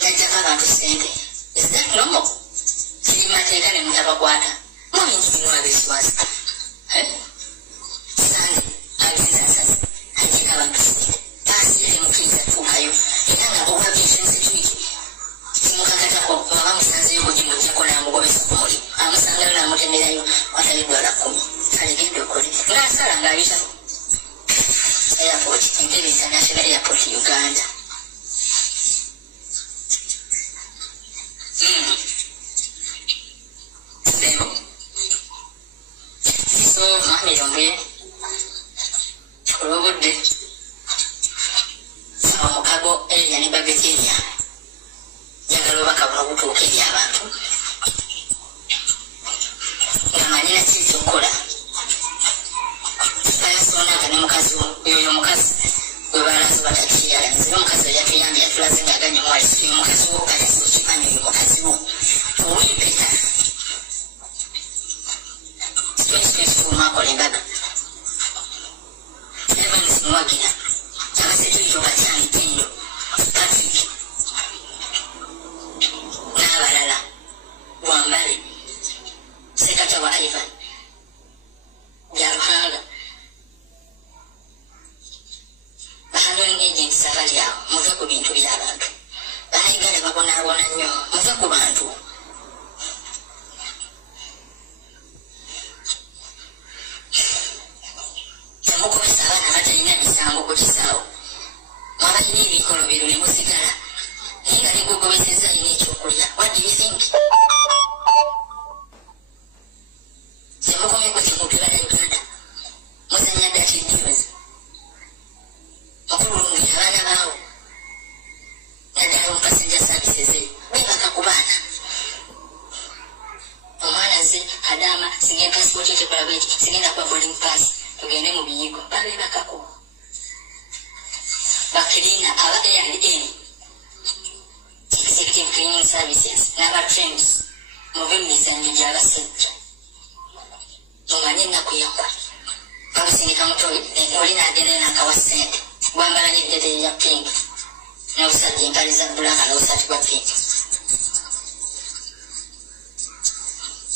najjako abantu sente. Is that normal? Kiri mateeka ne mutabakwata mwabinkibimu abesiwazi sande abisizasasa ajjeko abantu sente pasi eri mukiriza tuukayo era nga obwaviation security kimukakatako baba musanzeyo kugimujjako namugobesa ku mulimu amusangayo namutenderayo watayo $10 alegenda okole ngaasala ngaabita airport Entebbe International Airport Uganda. So Mohamed Lumbuye olwobudde sawa mukago area ne bagezi area njagala obubaka buno butuuka eri abantu nga manyina kiri kyokkola ayasonaga ne mukazi oyo omukazi gwe balazo batakiyala nzira omukazi oyo yatuyambye yatulaze ng'aganya omwali si omukazi wo kalesi okimanyi oyo mukazi wo owimpeta 2022 mwakola embaga Evans Mwagira abasekirito bakyali Tendo Patrick n'abalala Wambale sekata wa Ivan Byaruhanga bahaloni agents abali awo muve ku bintu by'abantu banayigale babonaabona nnyo muve ku bantu temukubisa abaana batalina misango ku kisaawo mwabalina ebikolobero ne musigala naye nga negugobeseza alina ekyokulya. What do you think? Semukomeko kimupira na Uganda muzanya dati news okulungira abaana baawo naddala mu passenger services bebaka ku baana omwana ze Kadama singa passport etekola bweti sigenda kuba boarding pass tugende mu biyigo babebakako bakirina aba A&M executive cleaning services n'aba trains muve mu mizanyo gy'abasajja omanye ennaku yakwa balusindika mutoyi oli n'agenda n'akawa ssente gwambala n'eddede ya pink n'obusajja empale za bulaka n'obusati bwa pink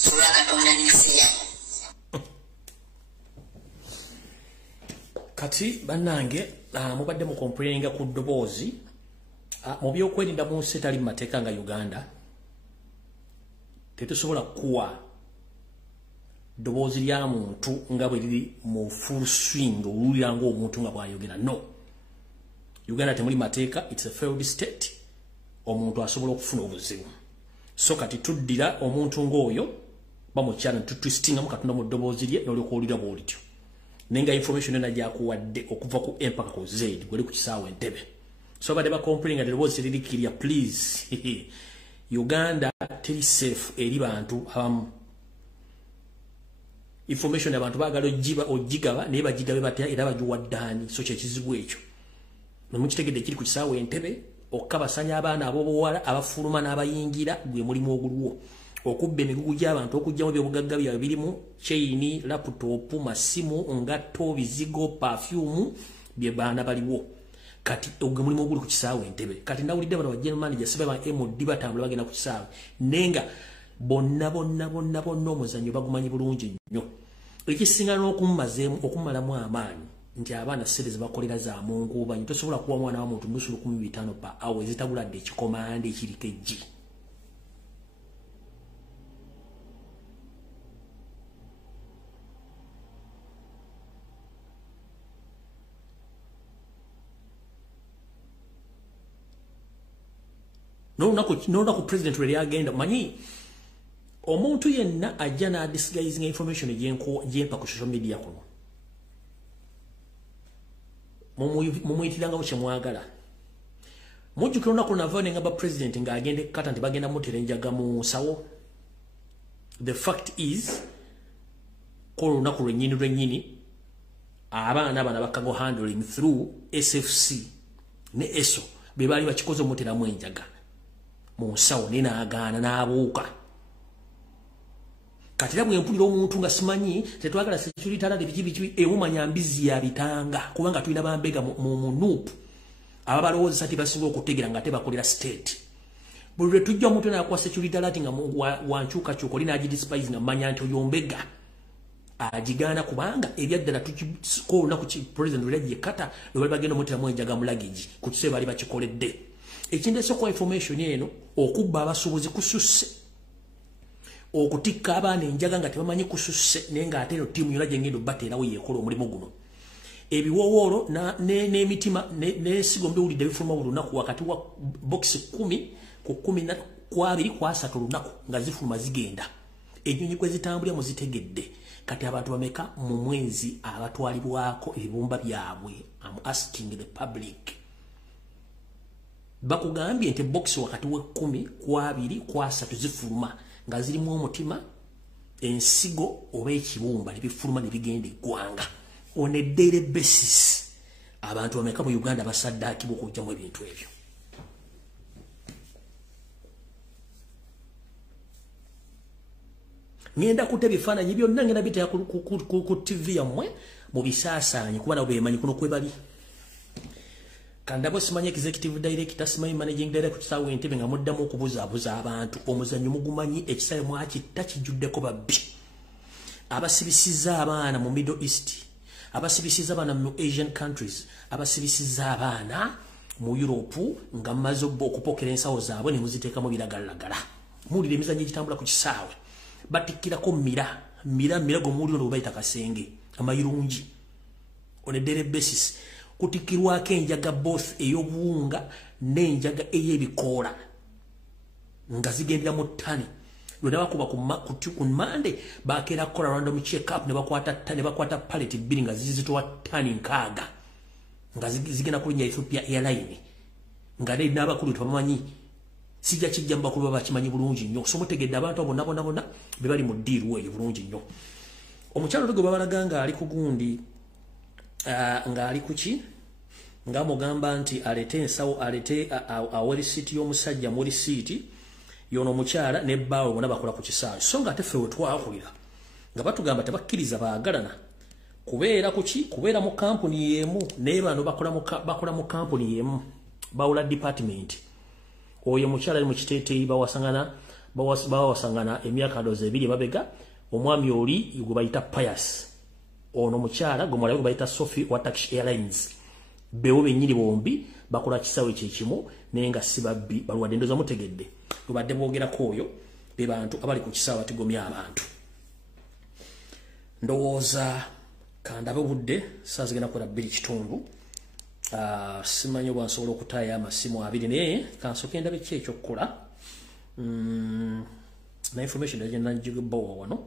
tulwa Katonda n'ensi yange. Kati bannange mubadde mu complaininga ku ddoboozi mu byokwerinda mu nsi etali mu mateeka nga Uganda tetusobola kuwa ddoboozi lya muntu nga bwe liri mu full swing oluwulira ng'omuntu nga bw'ayogera. No, Uganda temuli mateeka, it's a failed state. Omuntu asobola okufuna obuzibu. So kati tuddira omuntu ng'oyo bamukyala tutwistinga mu Katonda mu ddoboozi lye n'olyoka owulira bw'olityo. Nenga information yonna gyakuwadde okuva ku M paka ku Z gwali ku kisaawe Entebbe. So badde bacomplaining nga ddoboozi teriri clear, please. Uganda teri safe eri bantu abamu. Information abantu bagala ogigaba naye bagigabe batya era bagiwaddaani. So kyekizibu ekyo nemukitegedde kiri ku kisaawe Entebbe okukabasanya abaana ab'obuwala abafuluma n'abayingira gwe mulimu ogulwo okubba emigugu gy'abantu okugyamu byobugagga byabwe birimu chaini, laptop, masimu, ngatto, bizigo, perfume bye baana baliwo. Kati ogwe mulimu oguli ku kisaawe Entebbe. Kati nawulidde bano general manager sibe ba MD batambula bagenda ku kisaawe nenga bonna omuzannyo bagumanyi bulungi nnyo. Ekisinga n'okummazeemu okumalamu amaanyi nti abaana ssente ze bakolera za mungu banyi tosobola kuwa mwana wa muntu nusu 15 pa awo ezitaguladde ekikomande ekiriko eggi. No, ku president really agenda manyi omuntu yenna ajja na disguising information yempa ku social media kuno mumuyitiranga kye mwagala mujjukira olunaku navone nga ba president ng'agenda ekkata nti bagenda mutera enjaga mu nsawo. The fact is ko olunaku lwennyini abaana bana bakago handling through SFC ne ESO be bali bakikoze muteramu enjaga mu nsawo ne naagaana n'abuuka. Kati era bwe mpulira omuntu nga simanyi tetwagala security alade biki ewumanya mbizi ya bitanga kubanga tulina bambega mu nuupu aba balowooza sati basinga okutegera nga tebakolera state. Buli lwe tujja omuntu nakuwa security alade nga wankyukakyuka oli n'agidespise nga manya nti oyo mbega agigaana kubanga ebyaddala tukiko olunaku president lwe kata lwe bali bagenda omuteramu enjaga mu luggage ku kiseera bali bakikoledde. Ekindeese kwa information eno okubba abasuubuzi kususse okutikka abaana enjaga nga tebamanyi kususse naye ng'ate eno ttiimu yonna gye ngenda obbateerawo yeekola omulimu guno. Ebiwoowoolo n'emitima n'esigo mbiwulidde bifuluma buli lunaku wakati wa bokisi 10 ku 10 ku 2 ku 3 lunaku nga zifuluma zigenda. Ennyonyi kwe zitambulira muzitegedde. Kati abantu bameka mu mwezi abatwalibwako ebibumba byabwe. I'm asking the public. Bakugambye nti bokisi wakati wa 10 ku 2 ku 3 zifuluma nga zirimu omutima ensigo oba ekibumba nebifuluma nebigenda eggwanga. On a daily basis abantu bameka mu Uganda basaddaakibwa okujjamu ebintu ebyo. Ngenda kute bifaananyi byonna ngenda bitaya ku TV yammwe mu bisaasaanyi kuba nabo beemanyi kuno kwe bali. Kandabo simanyi executive director simanyi managing director kisaawe Entebbe nga muddamu okubuzaabuza abantu omuzannyo mugumanyi ekisaawe mwakitta kijjuddeko babbi. Abasibisiza abaana mu Middle East, abasibisiza abaana mu Asian countries, abasibisiza abaana mu Europe nga mmaze okupokera ensawo zaabwe ne muziteekamu biragalalagala. Muwulira emizannyo egitambula ku kisaawe batikkirako mira gomuwuliro lwe bayita kasenge amayirungi on a daily basis. Kutikirwako enjaga both ey'obuwunga n'enjaga ey'ebikoola nga zigendera mu ttani. Lwe nabakuba ku Monday bakeera kukola random check up ne bakwata pallet 2 nga zizitowa ttani 6 nga zigenda kulinnya Ethiopia Airline nga n'abakulu tebamanyi sijja kijja mbakulu baba kimanyi bulungi nnyo. So mutegedde abantu bonna be bali mu ddiiru eyo bulungi nnyo. Omukyalo gwe babalaga nga ali ku gundi nga ali kuki nga mugamba nti alete ensawo alete aweri siti y'omusajja muri siti yono mukyala ne bbaawe bonna bakola ku kisaawe. So nga ate ffe we twakulira nga batugamba tebakkiriza baagalana kubeera kuki kubeera mu kampuni y'emu naye bano bakola mu kampuni y'emu bawula department. Oyo mukyala ali mu kiteeteeyi bawasangana emyaka 2 babega. Omwami oli gwe bayita Pius ono mukyala gwe mwalabe bayita Sophie wa Turkish Airlines bewo bennyini bombi bakola kisaawe kyekimu naye nga si babbi baluwadde ndoza mutegedde lwe badde boogerako oyo be bantu abali ku kisaawe batigomya abantu. Ndowooza kandabe budde saa zigenda kukola 2 kitundu. Simanyi oba nsobola okutaaya amasimu 2 naye kansooke ndabe ki ekyokukola. Na information agenda njibawa wano.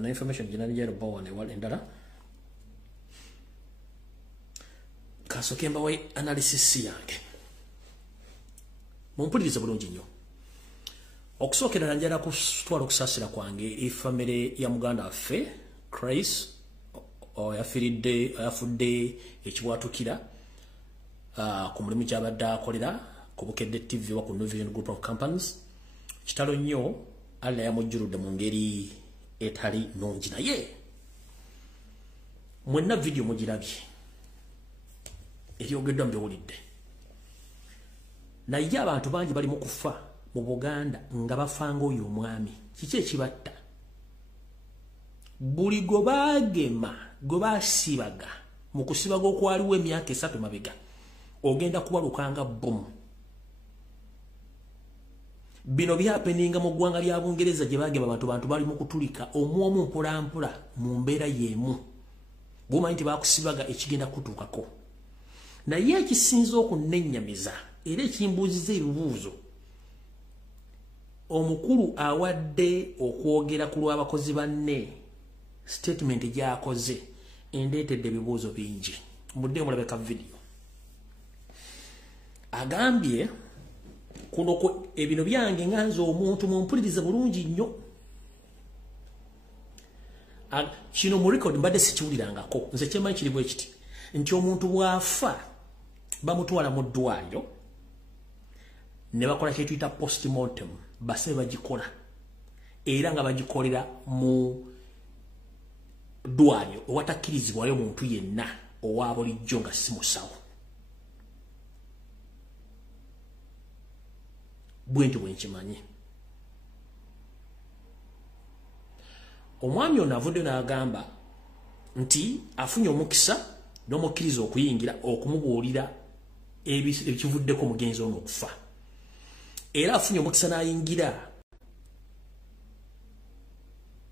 Na information agenda njibawa wano ewala endala. Kansooke mbawe analysis yange. Mumpulirize bulungi nnyo. Okusookera njala kutwala okusaasira kwange family ya muganda waffe Christ yafudde ekibwatukira ku mulimu gy'abadde akolera ku Bukedde TV wa ku New Vision Group of Companies. Kitalo nnyo alla yamujjuludde mu ngeri etali nnungi naye mwenna video mugirabye eryogeddwa mbiwulidde. Naye abantu bangi bali mu kufa mu Buganda nga bafanga oyo omwami. Kiki ekibatta? Buli gwe baagema gwe baasibaga mu kusibaga okwaliwo emyaka 3 mabega ogenda kubalukanga bomu. Bino byapeninga mu ggwanga lya Bungereza gye baagema abantu bali mu kutulika omwomu mpolampola mu mbeera y'emu. Bumanyi nti baakusibaga ekigenda kutuukako. Naye ekisinza okunennyamiza era ekimbuuziza ebibuuzo omukulu awadde okwogera ku lw'abakozi banne statement gy'akoze endeetedde ebibuuzo bingi mudde mulabeka video agambye kuno ebino byange nganze omuntu mumpulirize bulungi nnyo kino mu record mbadde sikiwulirangako nze kyemanyi kiri bwe kiti nti omuntu bw'afa bamutwala mu ddwaliro ne bakola kye tuyita postmortem basabe bagikola era nga bagikolera mu ddwaliro owatakkirizibwayo muntu yenna owa bulijjo nga si musawo bwentyo bwenkimanyi omwami ono avudde n'agamba nti afunye omukisa n'omukkiriza okuyingira okumubuulira ekivuddeko omugenzi ono okufa era afunye omukisa n'ayingira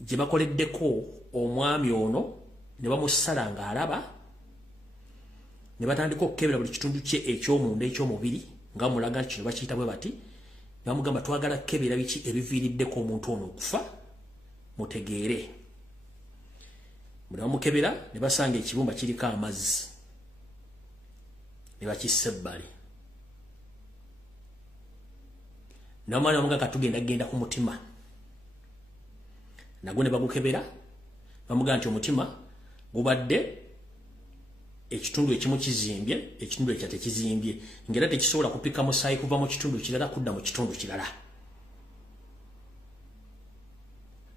gye bakoleddeko omwami ono ne bamusala ng'alaba ne batandika okukebera buli kitundu kye eky'omunda eky'omubiri nga mulaga kino bakiyita bwe bati bamugamba twagala kukebera biki ebiviiriddeko omuntu ono okufa mutegeere buli bamukebera ne basanga ekibumba kiriko amazzi ne bakissa ebbali n'omwana bamuga katugenda ku mutima nagwo ne bagukebera bamuga nti omutima gubadde ekitundu ekimu kizimbye ekitundu ekya tekizimbye ngera tekisobola kupika musaayi kuva mu kitundu kirala kudda mu kitundu kirala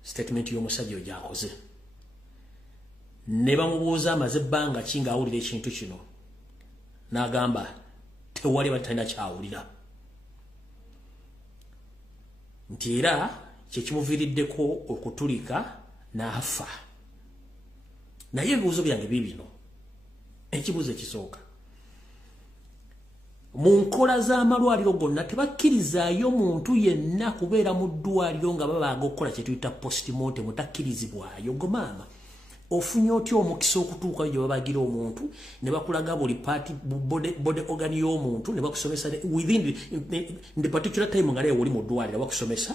statement y'omusajja oyo gy'akoze ne bamubuuza amaze ebbanga ki ng'awulira ekintu kino n'agamba tewali batalina kyawulira nti era kyekimuviiriddeko okutulika n'afa naye ebibuuzo byange bibino ekibuuzo ekisooka mu nkola z'amalwaliro gonna tebakkirizaayo muntu yenna kubeera mu ddwaliro nga babaaga okukola kye tuyita postmortem takkirizibwayo gwe maama ofunye otya omukisa okutuukayo gye babagira omuntu ne bakulaga buli party body organ y'omuntu ne bakusomesa within the particular time nga leero oli mu ddwaliro bakusomesa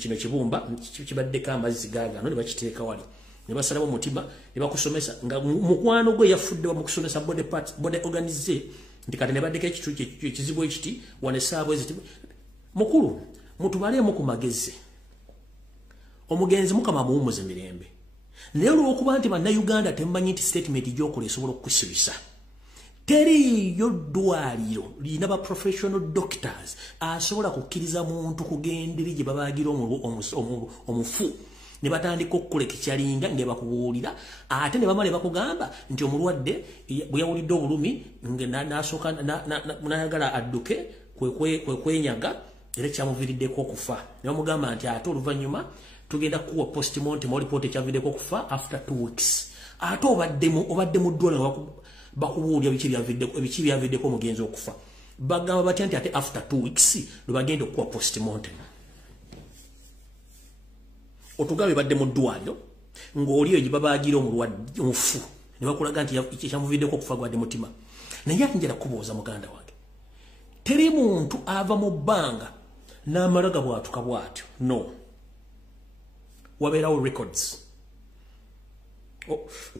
kino kibumba kibaddeko amazzi gaagano ne bakiteeka wali ne basalabo omutima ne bakusomesa nga mukwano gwe yafudde bamukusomesa body organize nti kati ne baddeko ekizibu ekiti wane saabwe eziti mukulu mutubalemu ku magezi omugenzi mukama muwumuze mirembe naye olw'okuba nti bannayuganda temumanyi nti statement gy'okola esobola okukusibisa teriyo ddwaliro lirina ba professional doctors asobola kukkiriza muntu kugenderi gye babaagira omufu ne batandika okukoleka ekyalinga nga bakubuulira ate ne bamala bakugamba nti omulwadde bwe yawulidde obulumi n'asooka n'ayagala adduke kwenyaga era kyamuviiriddeko okufa ne bamugamba nti ate oluvannyuma tugenda kuwa postmortem report ekyaviiriddeko okufa after 2 weeks ate obadde mu ddwaliro bakubuulira biki byaviiriddeko omugenzi okufa bagamba batya nti ate after 2 weeks lwe bagenda okuwa postmortem otugambe badde mu ddwaliro ng'oli eyo gye babaagira omulwadde omufu ne bakulaga nti ekyamuviiriddeko okufa gwadde mutima naye ate njala kubuuza muganda wange teri muntu ava mu bbanga n'amalaga bwatuka bwatyo no wabeerawo records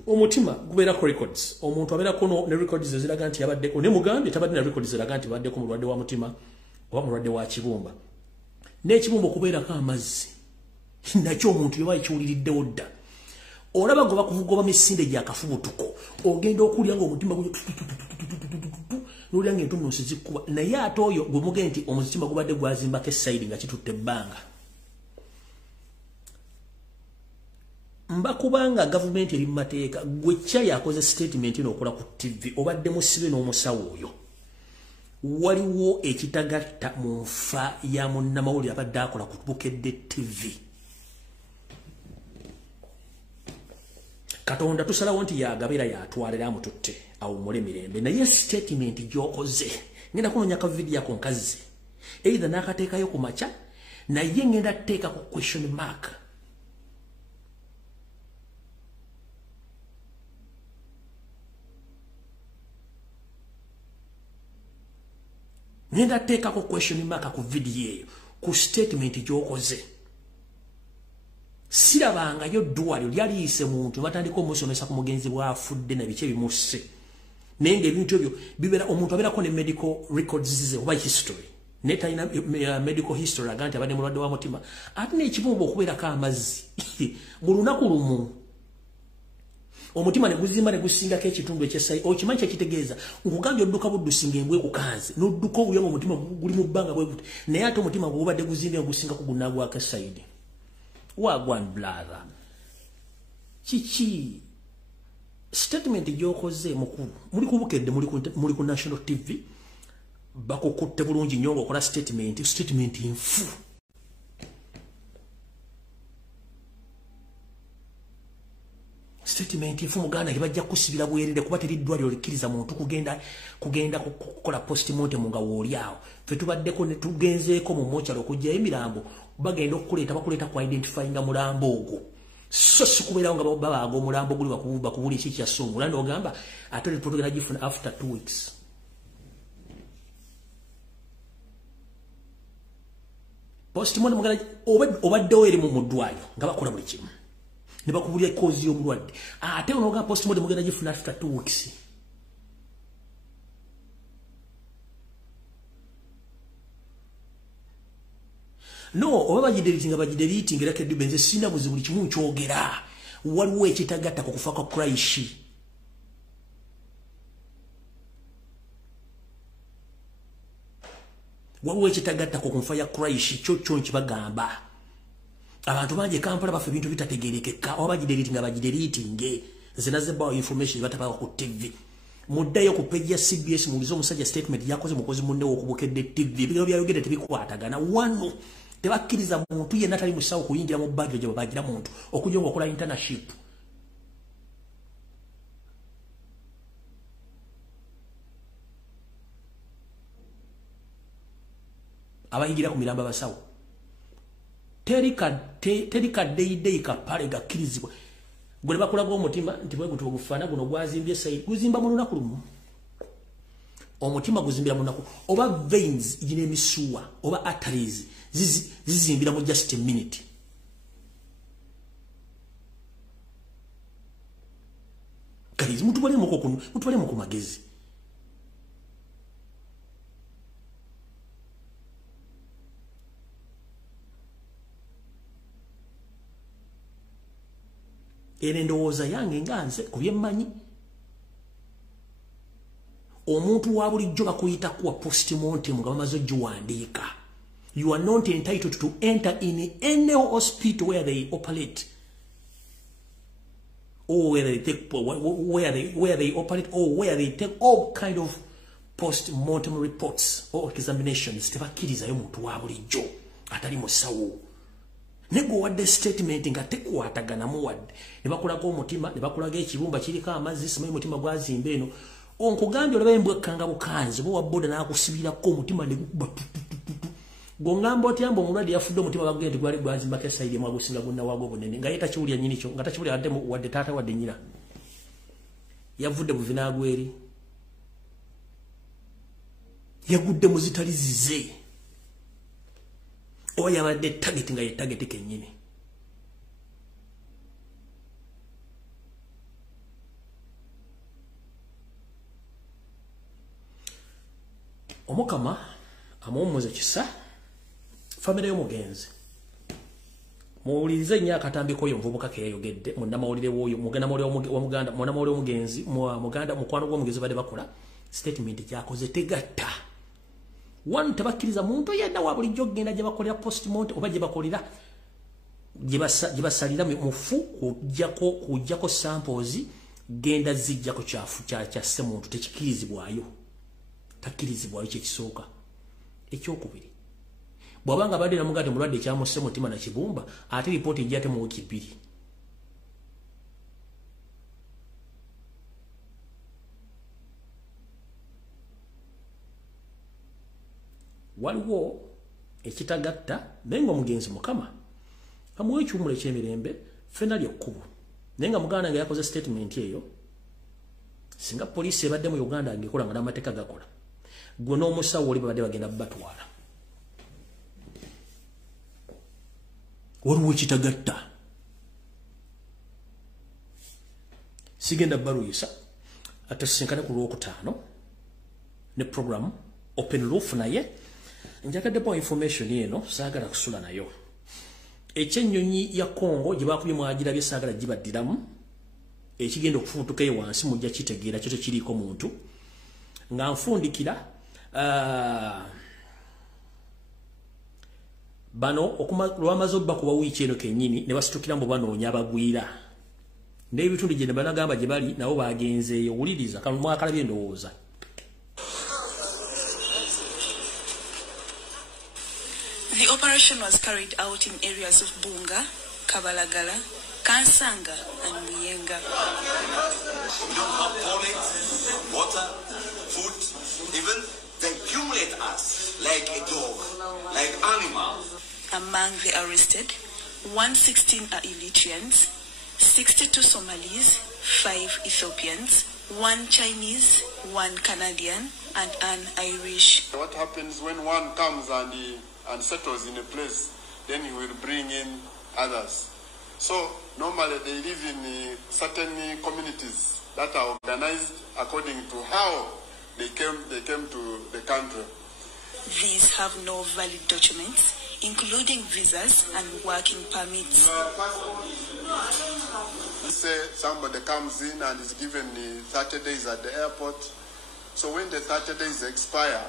omutima gubeerako records omuntu abeerako ne records eziraga nti yabaddeko ne mugambye tabadde na records eziraga nti baddeko mulwadde wa mutima oba mulwadde wa kibumba n'ekibumba okubeerako amazzi nakyo omuntu yoba ekiwuliriddewo dda olaba gwe bakuvugoba misinde gyakafubutuko ogenda okulya ng'omutima n'olya ng'entunnunsi zikkuba naye ate oyo gwe mugee nti omutima gubadde gwazimbako essayidi nga kitutte ebbanga mbakubanga gavumenti eri mu mateeka gwe kya yakoze statement eno okola ku TV obadde musibe n'omusawo oyo waliwo ekitagatta mu nfa ya munnamawulire abadde akola ku Bukedde TV Katonda tusalawo nti yagabira yatwalira amututte awummule mirembe naye statement gy'okoze ngenda kunoonya ka video yako nkazi either n'akateekayo ku makya naye ngenda teeka ku question mark ngenda teeka ku question mark ku video eyo ku statement gyokoze sirabanga yo duwali lyali ise muntu batandika omusomesa ku mugenzi bwafudde na biche bimusse nenge ebintu ebyo bibera omuntu aberako ne medical records zize oba history neta ina medical history agante abane mulwadde wa mutima ate n'ekibumba okubeera ka amazzi mu lunaku lumu omutima ne guzimba ne gusingako ekitundu eky'essayi okimanyi kyekitegeeza nkugambye odduka buddusinga embwe ku kanzi n'odduka obuya mu mutima guli mu bbanga bwe buti naye ate omutima gubadde guzimbye gusinga ku gunaagwako essayidi wagwan brother chichi statement gyokoze mukulu muli kubukedde muli ku national TV bakukutte bulungi nnyo ng'okola statement nfu statement nfu muganda kibajja kusibira bwerere kuba teriddwaliro likkiriza muntu kugenda kukola postmortem nga wooli awo ffe tubaddeko ne tugenzeeko mu mochalo okugyayo emirambo bagenda bakuleeta ku identifyinga mulambo ogwo so sikubeerawo nga babaaga omulambo guli bakubuli ki kyasonga olanda ogamba ate tugenda gifuna after 2 weeks postmortem muganda obaddewo eri mu muddwayo nga bakola buli kimu ne bakubulya cause y'omulwadde ate onoga postmortem mugenda gifuna after 2 weeks no oba bagideliting era kedde benze sina buzibu buli kimu kyogera waliwo ekitagatta ku kufa kwa Christ waliwo ekitagatta ku kufa ya Christ kyo nkibagamba abantu banje Kampala bafe bintu bitategerekeka oba bagideliting zina zebbawo information batabawo ku TV muddayo ku page ya CBS mulizo omusajja statement yakoze mukozi munne wokubukedde TV bigero byayogedde tebikwatagana wano tebakkiriza muntu yenna tali musawo kuyingira mu badge gye bagira muntu okujonga okola internship abayingira ku miramba basawo terika deidei kapale gakkirizibwa gwe bakulaga omutima nti bwe gutu obufaana guno gwazimbye sayi guzimba mu lunaku lumu omutima guzimbira mu lunaku oba veins ine misuwa oba arteries zizimbira mu just a minute kalizi mutubale mu magezi ene ndowooza yange nganze kubyemmanyi omuntu wa bulijjo bakuyita kuwa postmortem nga bamaze ogiwandiika you are not entitled to enter in any hospital where they operate or where they operate or where they take all kind of postmortem reports or examinations tebakkirizayo muntu wa bulijjo atali musawo nego wadde statement nga tekwatagana mu wadde ne bakulaga omutima ne bakulaga ekibumba kiriko amazzi simanyi mutima gwazimba eno onkugambye olaba embwekkanga bukanzi bo wabboda n'akusibirako omutima ne gongamba otyamba omulwadde yafudde omutima bagenda nti gwali gwazimbako esayidi emu agusinga gunna waago bunene nga ye takiwulya nnyini kyo nga takiwulya wadde taata wadde nnyina yavudde buvinaagweri yagudde mu zitali zize oba yabadde target nga ye target kennyini omukama amuwummuza kisa famire y'omugenzi muwulirize nnyo akatambiko oyo omuvubuka ke yayogedde munnamawulire w'oyo munnamawulire w'omugenzi mukwano gw'omugenzi badde bakola statement gyakoze tegatta wanu tebakkiriza muntu yenna wa bulijjo genda gye bakolera postmortem oba gye bakolera gye basalira mufu kujjako samples genda zijjako kyafu kyasse muntu tekikkirizibwayo takkirizibwayo kyekisooka ekyokubiri bw'abanga badde namuga ati mulwadde ekyamusse mutima na kibumba ate ripooti ejja ate mu wiiki 2 waliwo ekitagatta naye nga omugenzi mukama amuwa ekiwumulo ekyemirembe ffenna lyokkubo naye nga muganda nga yakoze statement eyo singa poliisi ebadde mu Uganda ng'ekola nga n'amateeka gakola gwe n'omusawo oli babadde bagenda batwala waliwo kitagatta sigenda baruyisa atasinkana ku Lwokutaano ne program open roof naye njagaddepo information eno saagala kusula nayo ekyennyonyi ya Congo gye bakubye mwagirabye saagala gibaddiramu ekigenda okufuutukayo wansi mujja kitegeera kyo tekiriiko muntu nga nfundikira bano lwamaze okubakuba wiiki eno kennyini ne basitukira mbu banoonya abagwira n'ebitundu gye ne banagamba gye bali nabo bagenzeeyo wuliriza kano mwakalabye endowooza. The operation was carried out in areas of Bunga, Kabalagala, Kansanga, and Muyenga. We don't have toilets, water, food, even they accumulate us like a dog, like animals. Among the arrested, 116 are Eritreans, 62 Somalis, 5 Ethiopians, 1 Chinese, 1 Canadian, and an Irish. What happens when one comes and settles in a place, then he will bring in others. So normally they live in certain communities that are organized according to how they came to the country. These have no valid documents, including visas and working permits. Say somebody comes in and is given 30 days at the airport. So when the 30 days expire,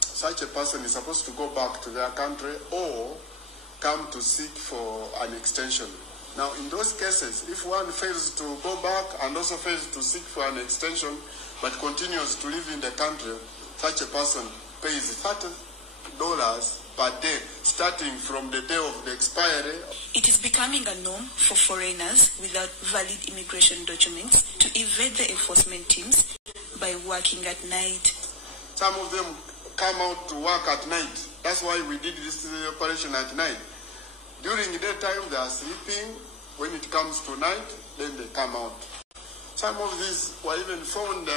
such a person is supposed to go back to their country or come to seek for an extension. Now, in those cases, if one fails to go back and also fails to seek for an extension, but continues to live in the country, such a person pays $30 per day, starting from the day of the expiry. It is becoming a norm for foreigners without valid immigration documents to evade the enforcement teams by working at night. Some of them come out to work at night. That's why we did this operation at night. During the daytime, they are sleeping. When it comes to night, then they come out. Some of these were even found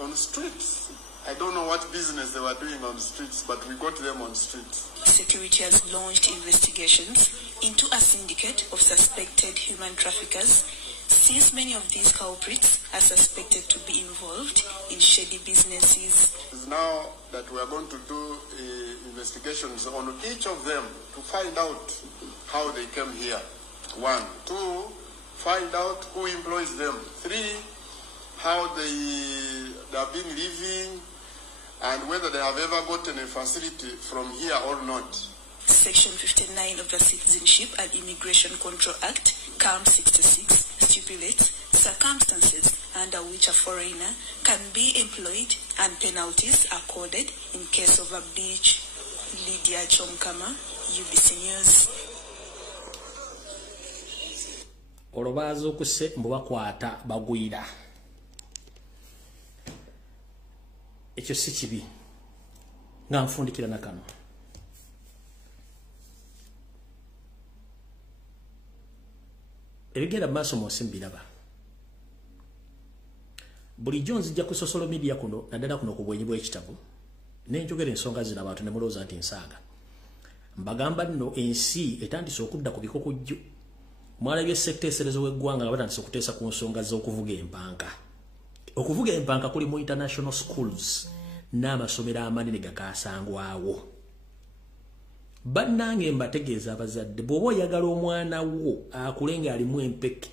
on streets. I don't know what business they were doing on streets, but we got them on streets. Security has launched investigations into a syndicate of suspected human traffickers, since many of these culprits are suspected to be involved in shady businesses. Now that we are going to do investigations on each of them to find out how they came here. 1, 2, find out who employs them. 3, how they have been living and whether they have ever gotten a facility from here or not. Section 59 of the Citizenship and Immigration Control Act, CAM 66, stipulates circumstances under which a foreigner can be employed and penalties accorded in case of a breach. Lydia Chomkama, UBC News. Olobazo okuse mbu bakwata bagwira ekyo si kibi nga nfundikira na kano ebigenda maaso mwose mbiraba bulijjo nzijja ku social media kuno naddala kuno ku bwenyi bw'ekitabo nenjogera ensonga zino abantu ne mulowooza nti nsaaga mbagamba nno ensi etandise okudda ku bikokojjo mwalabye sekta eserezo w'eggwanga nga batandise okuteesa ku nsonga z'okuvuga empanka. Okuvuga empanka kuli mu international schools n'amasomero amanene gakaasangwawo. Bannange mbategeeza abazadde bw'oba oyagala omwana wo akule ng'alimu empeke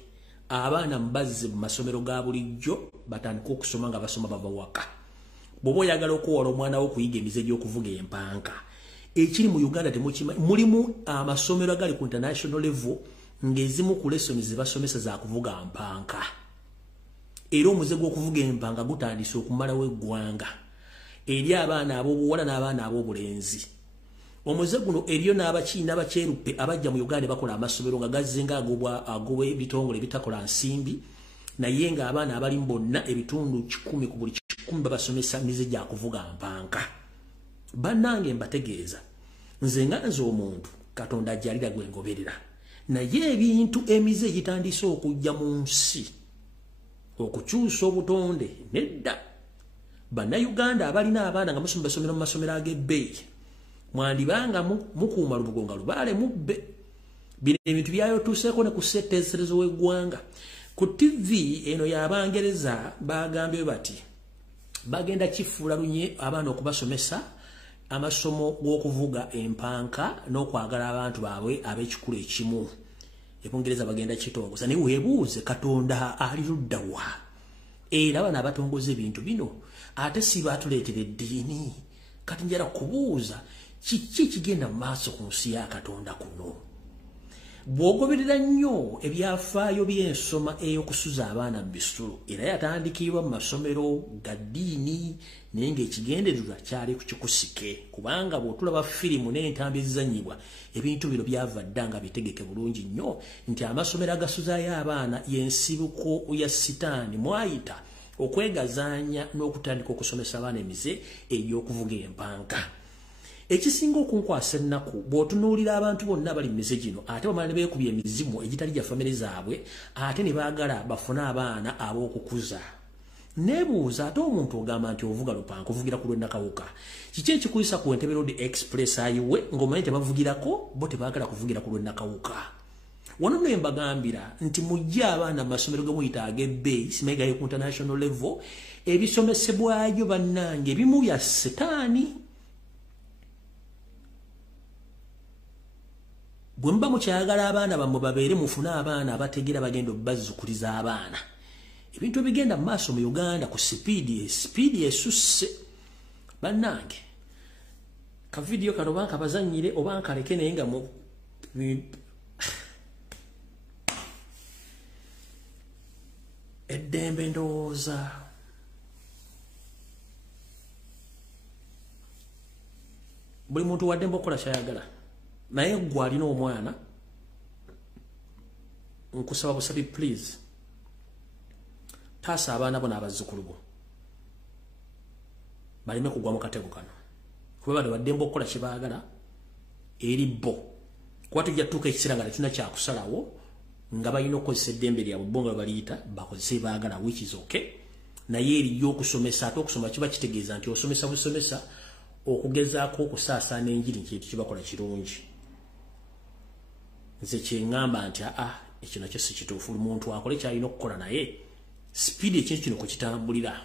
abaana mbazze mu masomero ga bulijjo batandika okusoma nga basoma bava waka. Bw'oba oyagala okuwola omwana wo okuyiga emize gy'okuvuga empanka ekiri mu Uganda temukimanyi mulimu amasomero agali ku international level ng'ezimu ku lessons ze basomesa za kuvuga mpanka. Era omuze gw'okuvuga empanka gutandise okumalawo eggwanga eri abaana ab'obuwala n'abaana ab'obulenzi. Omuze guno eriyo n'abakiina bakyeruppe abajja mu Uganda bakola amasomero nga gazzenga agobwa ebitongole ebitakola nsimbi naye ng'abaana abalimu bonna ebitundu 10 ku buli 10 babasomesa mize gya kuvuga mpanka. Bannange mbategeeza nze nga nze omuntu Katonda ajjalira gwe ngoberera naye ebintu emize gitandise okujja mu nsi okukyusa obutonde nedda. Bannayuganda abalina abaana nga musomera mu masomero ag'ebbeeyi mwandibanga mukuuma lubugo nga lubaale mubbe bino ebintu byayotuuseko ne ku ssetteeserezo w'eggwanga. Ku TV eno y'Abangereza bagambye bati bagenda kifuula lunye abaana okubasomesa amasomo g'okuvuga empanka n'okwagala abantu baabwe ab'ekikulu ekimu. Ebungereza bagenda kitongoza naye weebuuze Katonda ali ludda wa? Era bano abatongoza ebintu bino ate si baatuleetera eddiini. Kati njala kubuuza kiki kigenda mu maaso ku nsi ya Katonda kuno? Bw'ogoberera nnyo ebyafaayo by'ensoma ey'okusuza abaana mu bisulo era yatandikibwa mu masomero ga ddiini naye ng'ekigendererwa kyali ku kikusike kubanga bw'otulaba firimu n'entambi ezizannyibwa ebintu bino byava dda nga bitegeke bulungi nnyo nti amasomero agasuzaayo abaana y'ensibuko ya sitaani mwayita okwegazaanya n'okutandika okusomesa abaana emize egy'okuvuga empanka. Ekisinga okunkwasa ennaku bw'otunuulira abantu bonna bali mu mize gino ate bamala ne beekubya emizimu egitali gya famire zaabwe ate ne baagala bafune abaana ab'okukuza. Neebuuza ate omuntu ogamba nti ovuga lupanka ovugira ku lw'ennakawuka. Kiki ekikuyisa ku Entebbe Road Express ayiwe ng'omanyi tebavugirako bo tebaagala kuvugira ku lw'ennakawuka? Wano ne mbagambira nti mujje abaana mu masomero ge muyita ag'ebbeeyi simegayo ku international level ebisomesebwayo bannange ebimu bya setaani. Bwe muba mukyagala abaana bammwe babeere mufune abaana abategeera bagenda obbazzukuliza abaana. Ebintu ebigenda mu maaso mu Uganda ku sipiidi esusse. Bannange, ka vidiyo kano oba nkabazannyire oba nkaleke naye nga mu eddembe ndowooza buli muntu waddembe okukola kyayagala. Naye gwe alina omwana nkusaba busabi please taasa abaana bo n'abazzukulu bo baleme kugwa mu katego kano kuba bano baddembe okukola kye baagala eri bo kuba tujja tutuuka ekiseera nga tetulina kyakusalawo nga balina okukozesa eddembe lyabwe bo nga baliyita bakozese baagala which is okay. Naye eriyo okusomesa ate okusoma kiba kitegeeza nti osomesa busomesa okugezaako okusaasaana enjiri kintu kibakola kirungi. Nze kyeŋŋamba nti ekyo nakyo si kituufu omuntu akole kyalina okukola naye sipiidi ekintu kino kukitambulira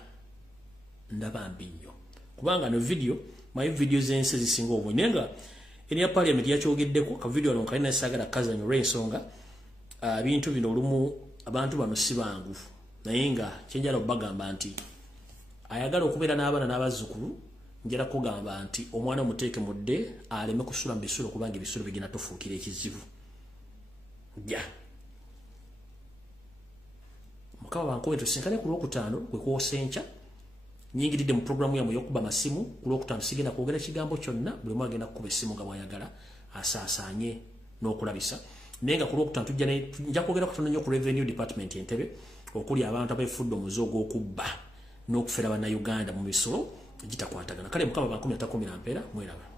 ndaba mbi nnyo kubanga no video mayi video z'ensi ezisinga obungi naye nga eniya parliament yakyogeddeko ka video ano kalina saagala kazanyo olw'ensonga ebintu bino olumu abantu bano si bangu naye nga kyenjala okubagamba nti ayagala okubeera n'abaana n'abazzukulu njala kugamba nti omwana muteeke mudde aleme kusula mu bisulo kubanga ebisulo bigenda tofuukira ekizibu. Mukama bankowe tusinkane ku Lwokutaano kwe kwosenkya nyingiridde mu programu yammwe y'okuba amasimu ku Lwokutaano sigenda kwogera kigambo kyonna buli omu agenda kukuba essimu nga bw'ayagala asaasaanye n'okulabisa naye nga ku Lwokutaano nja kwogera kutono nnyo ku Revenue Department Entebbe okuli abantu abeefudde omuze ogw'okubba n'okufera bannayuganda mu misolo gitakwatagana. Kale Mukama bankomye atakumira mpeera mweraba.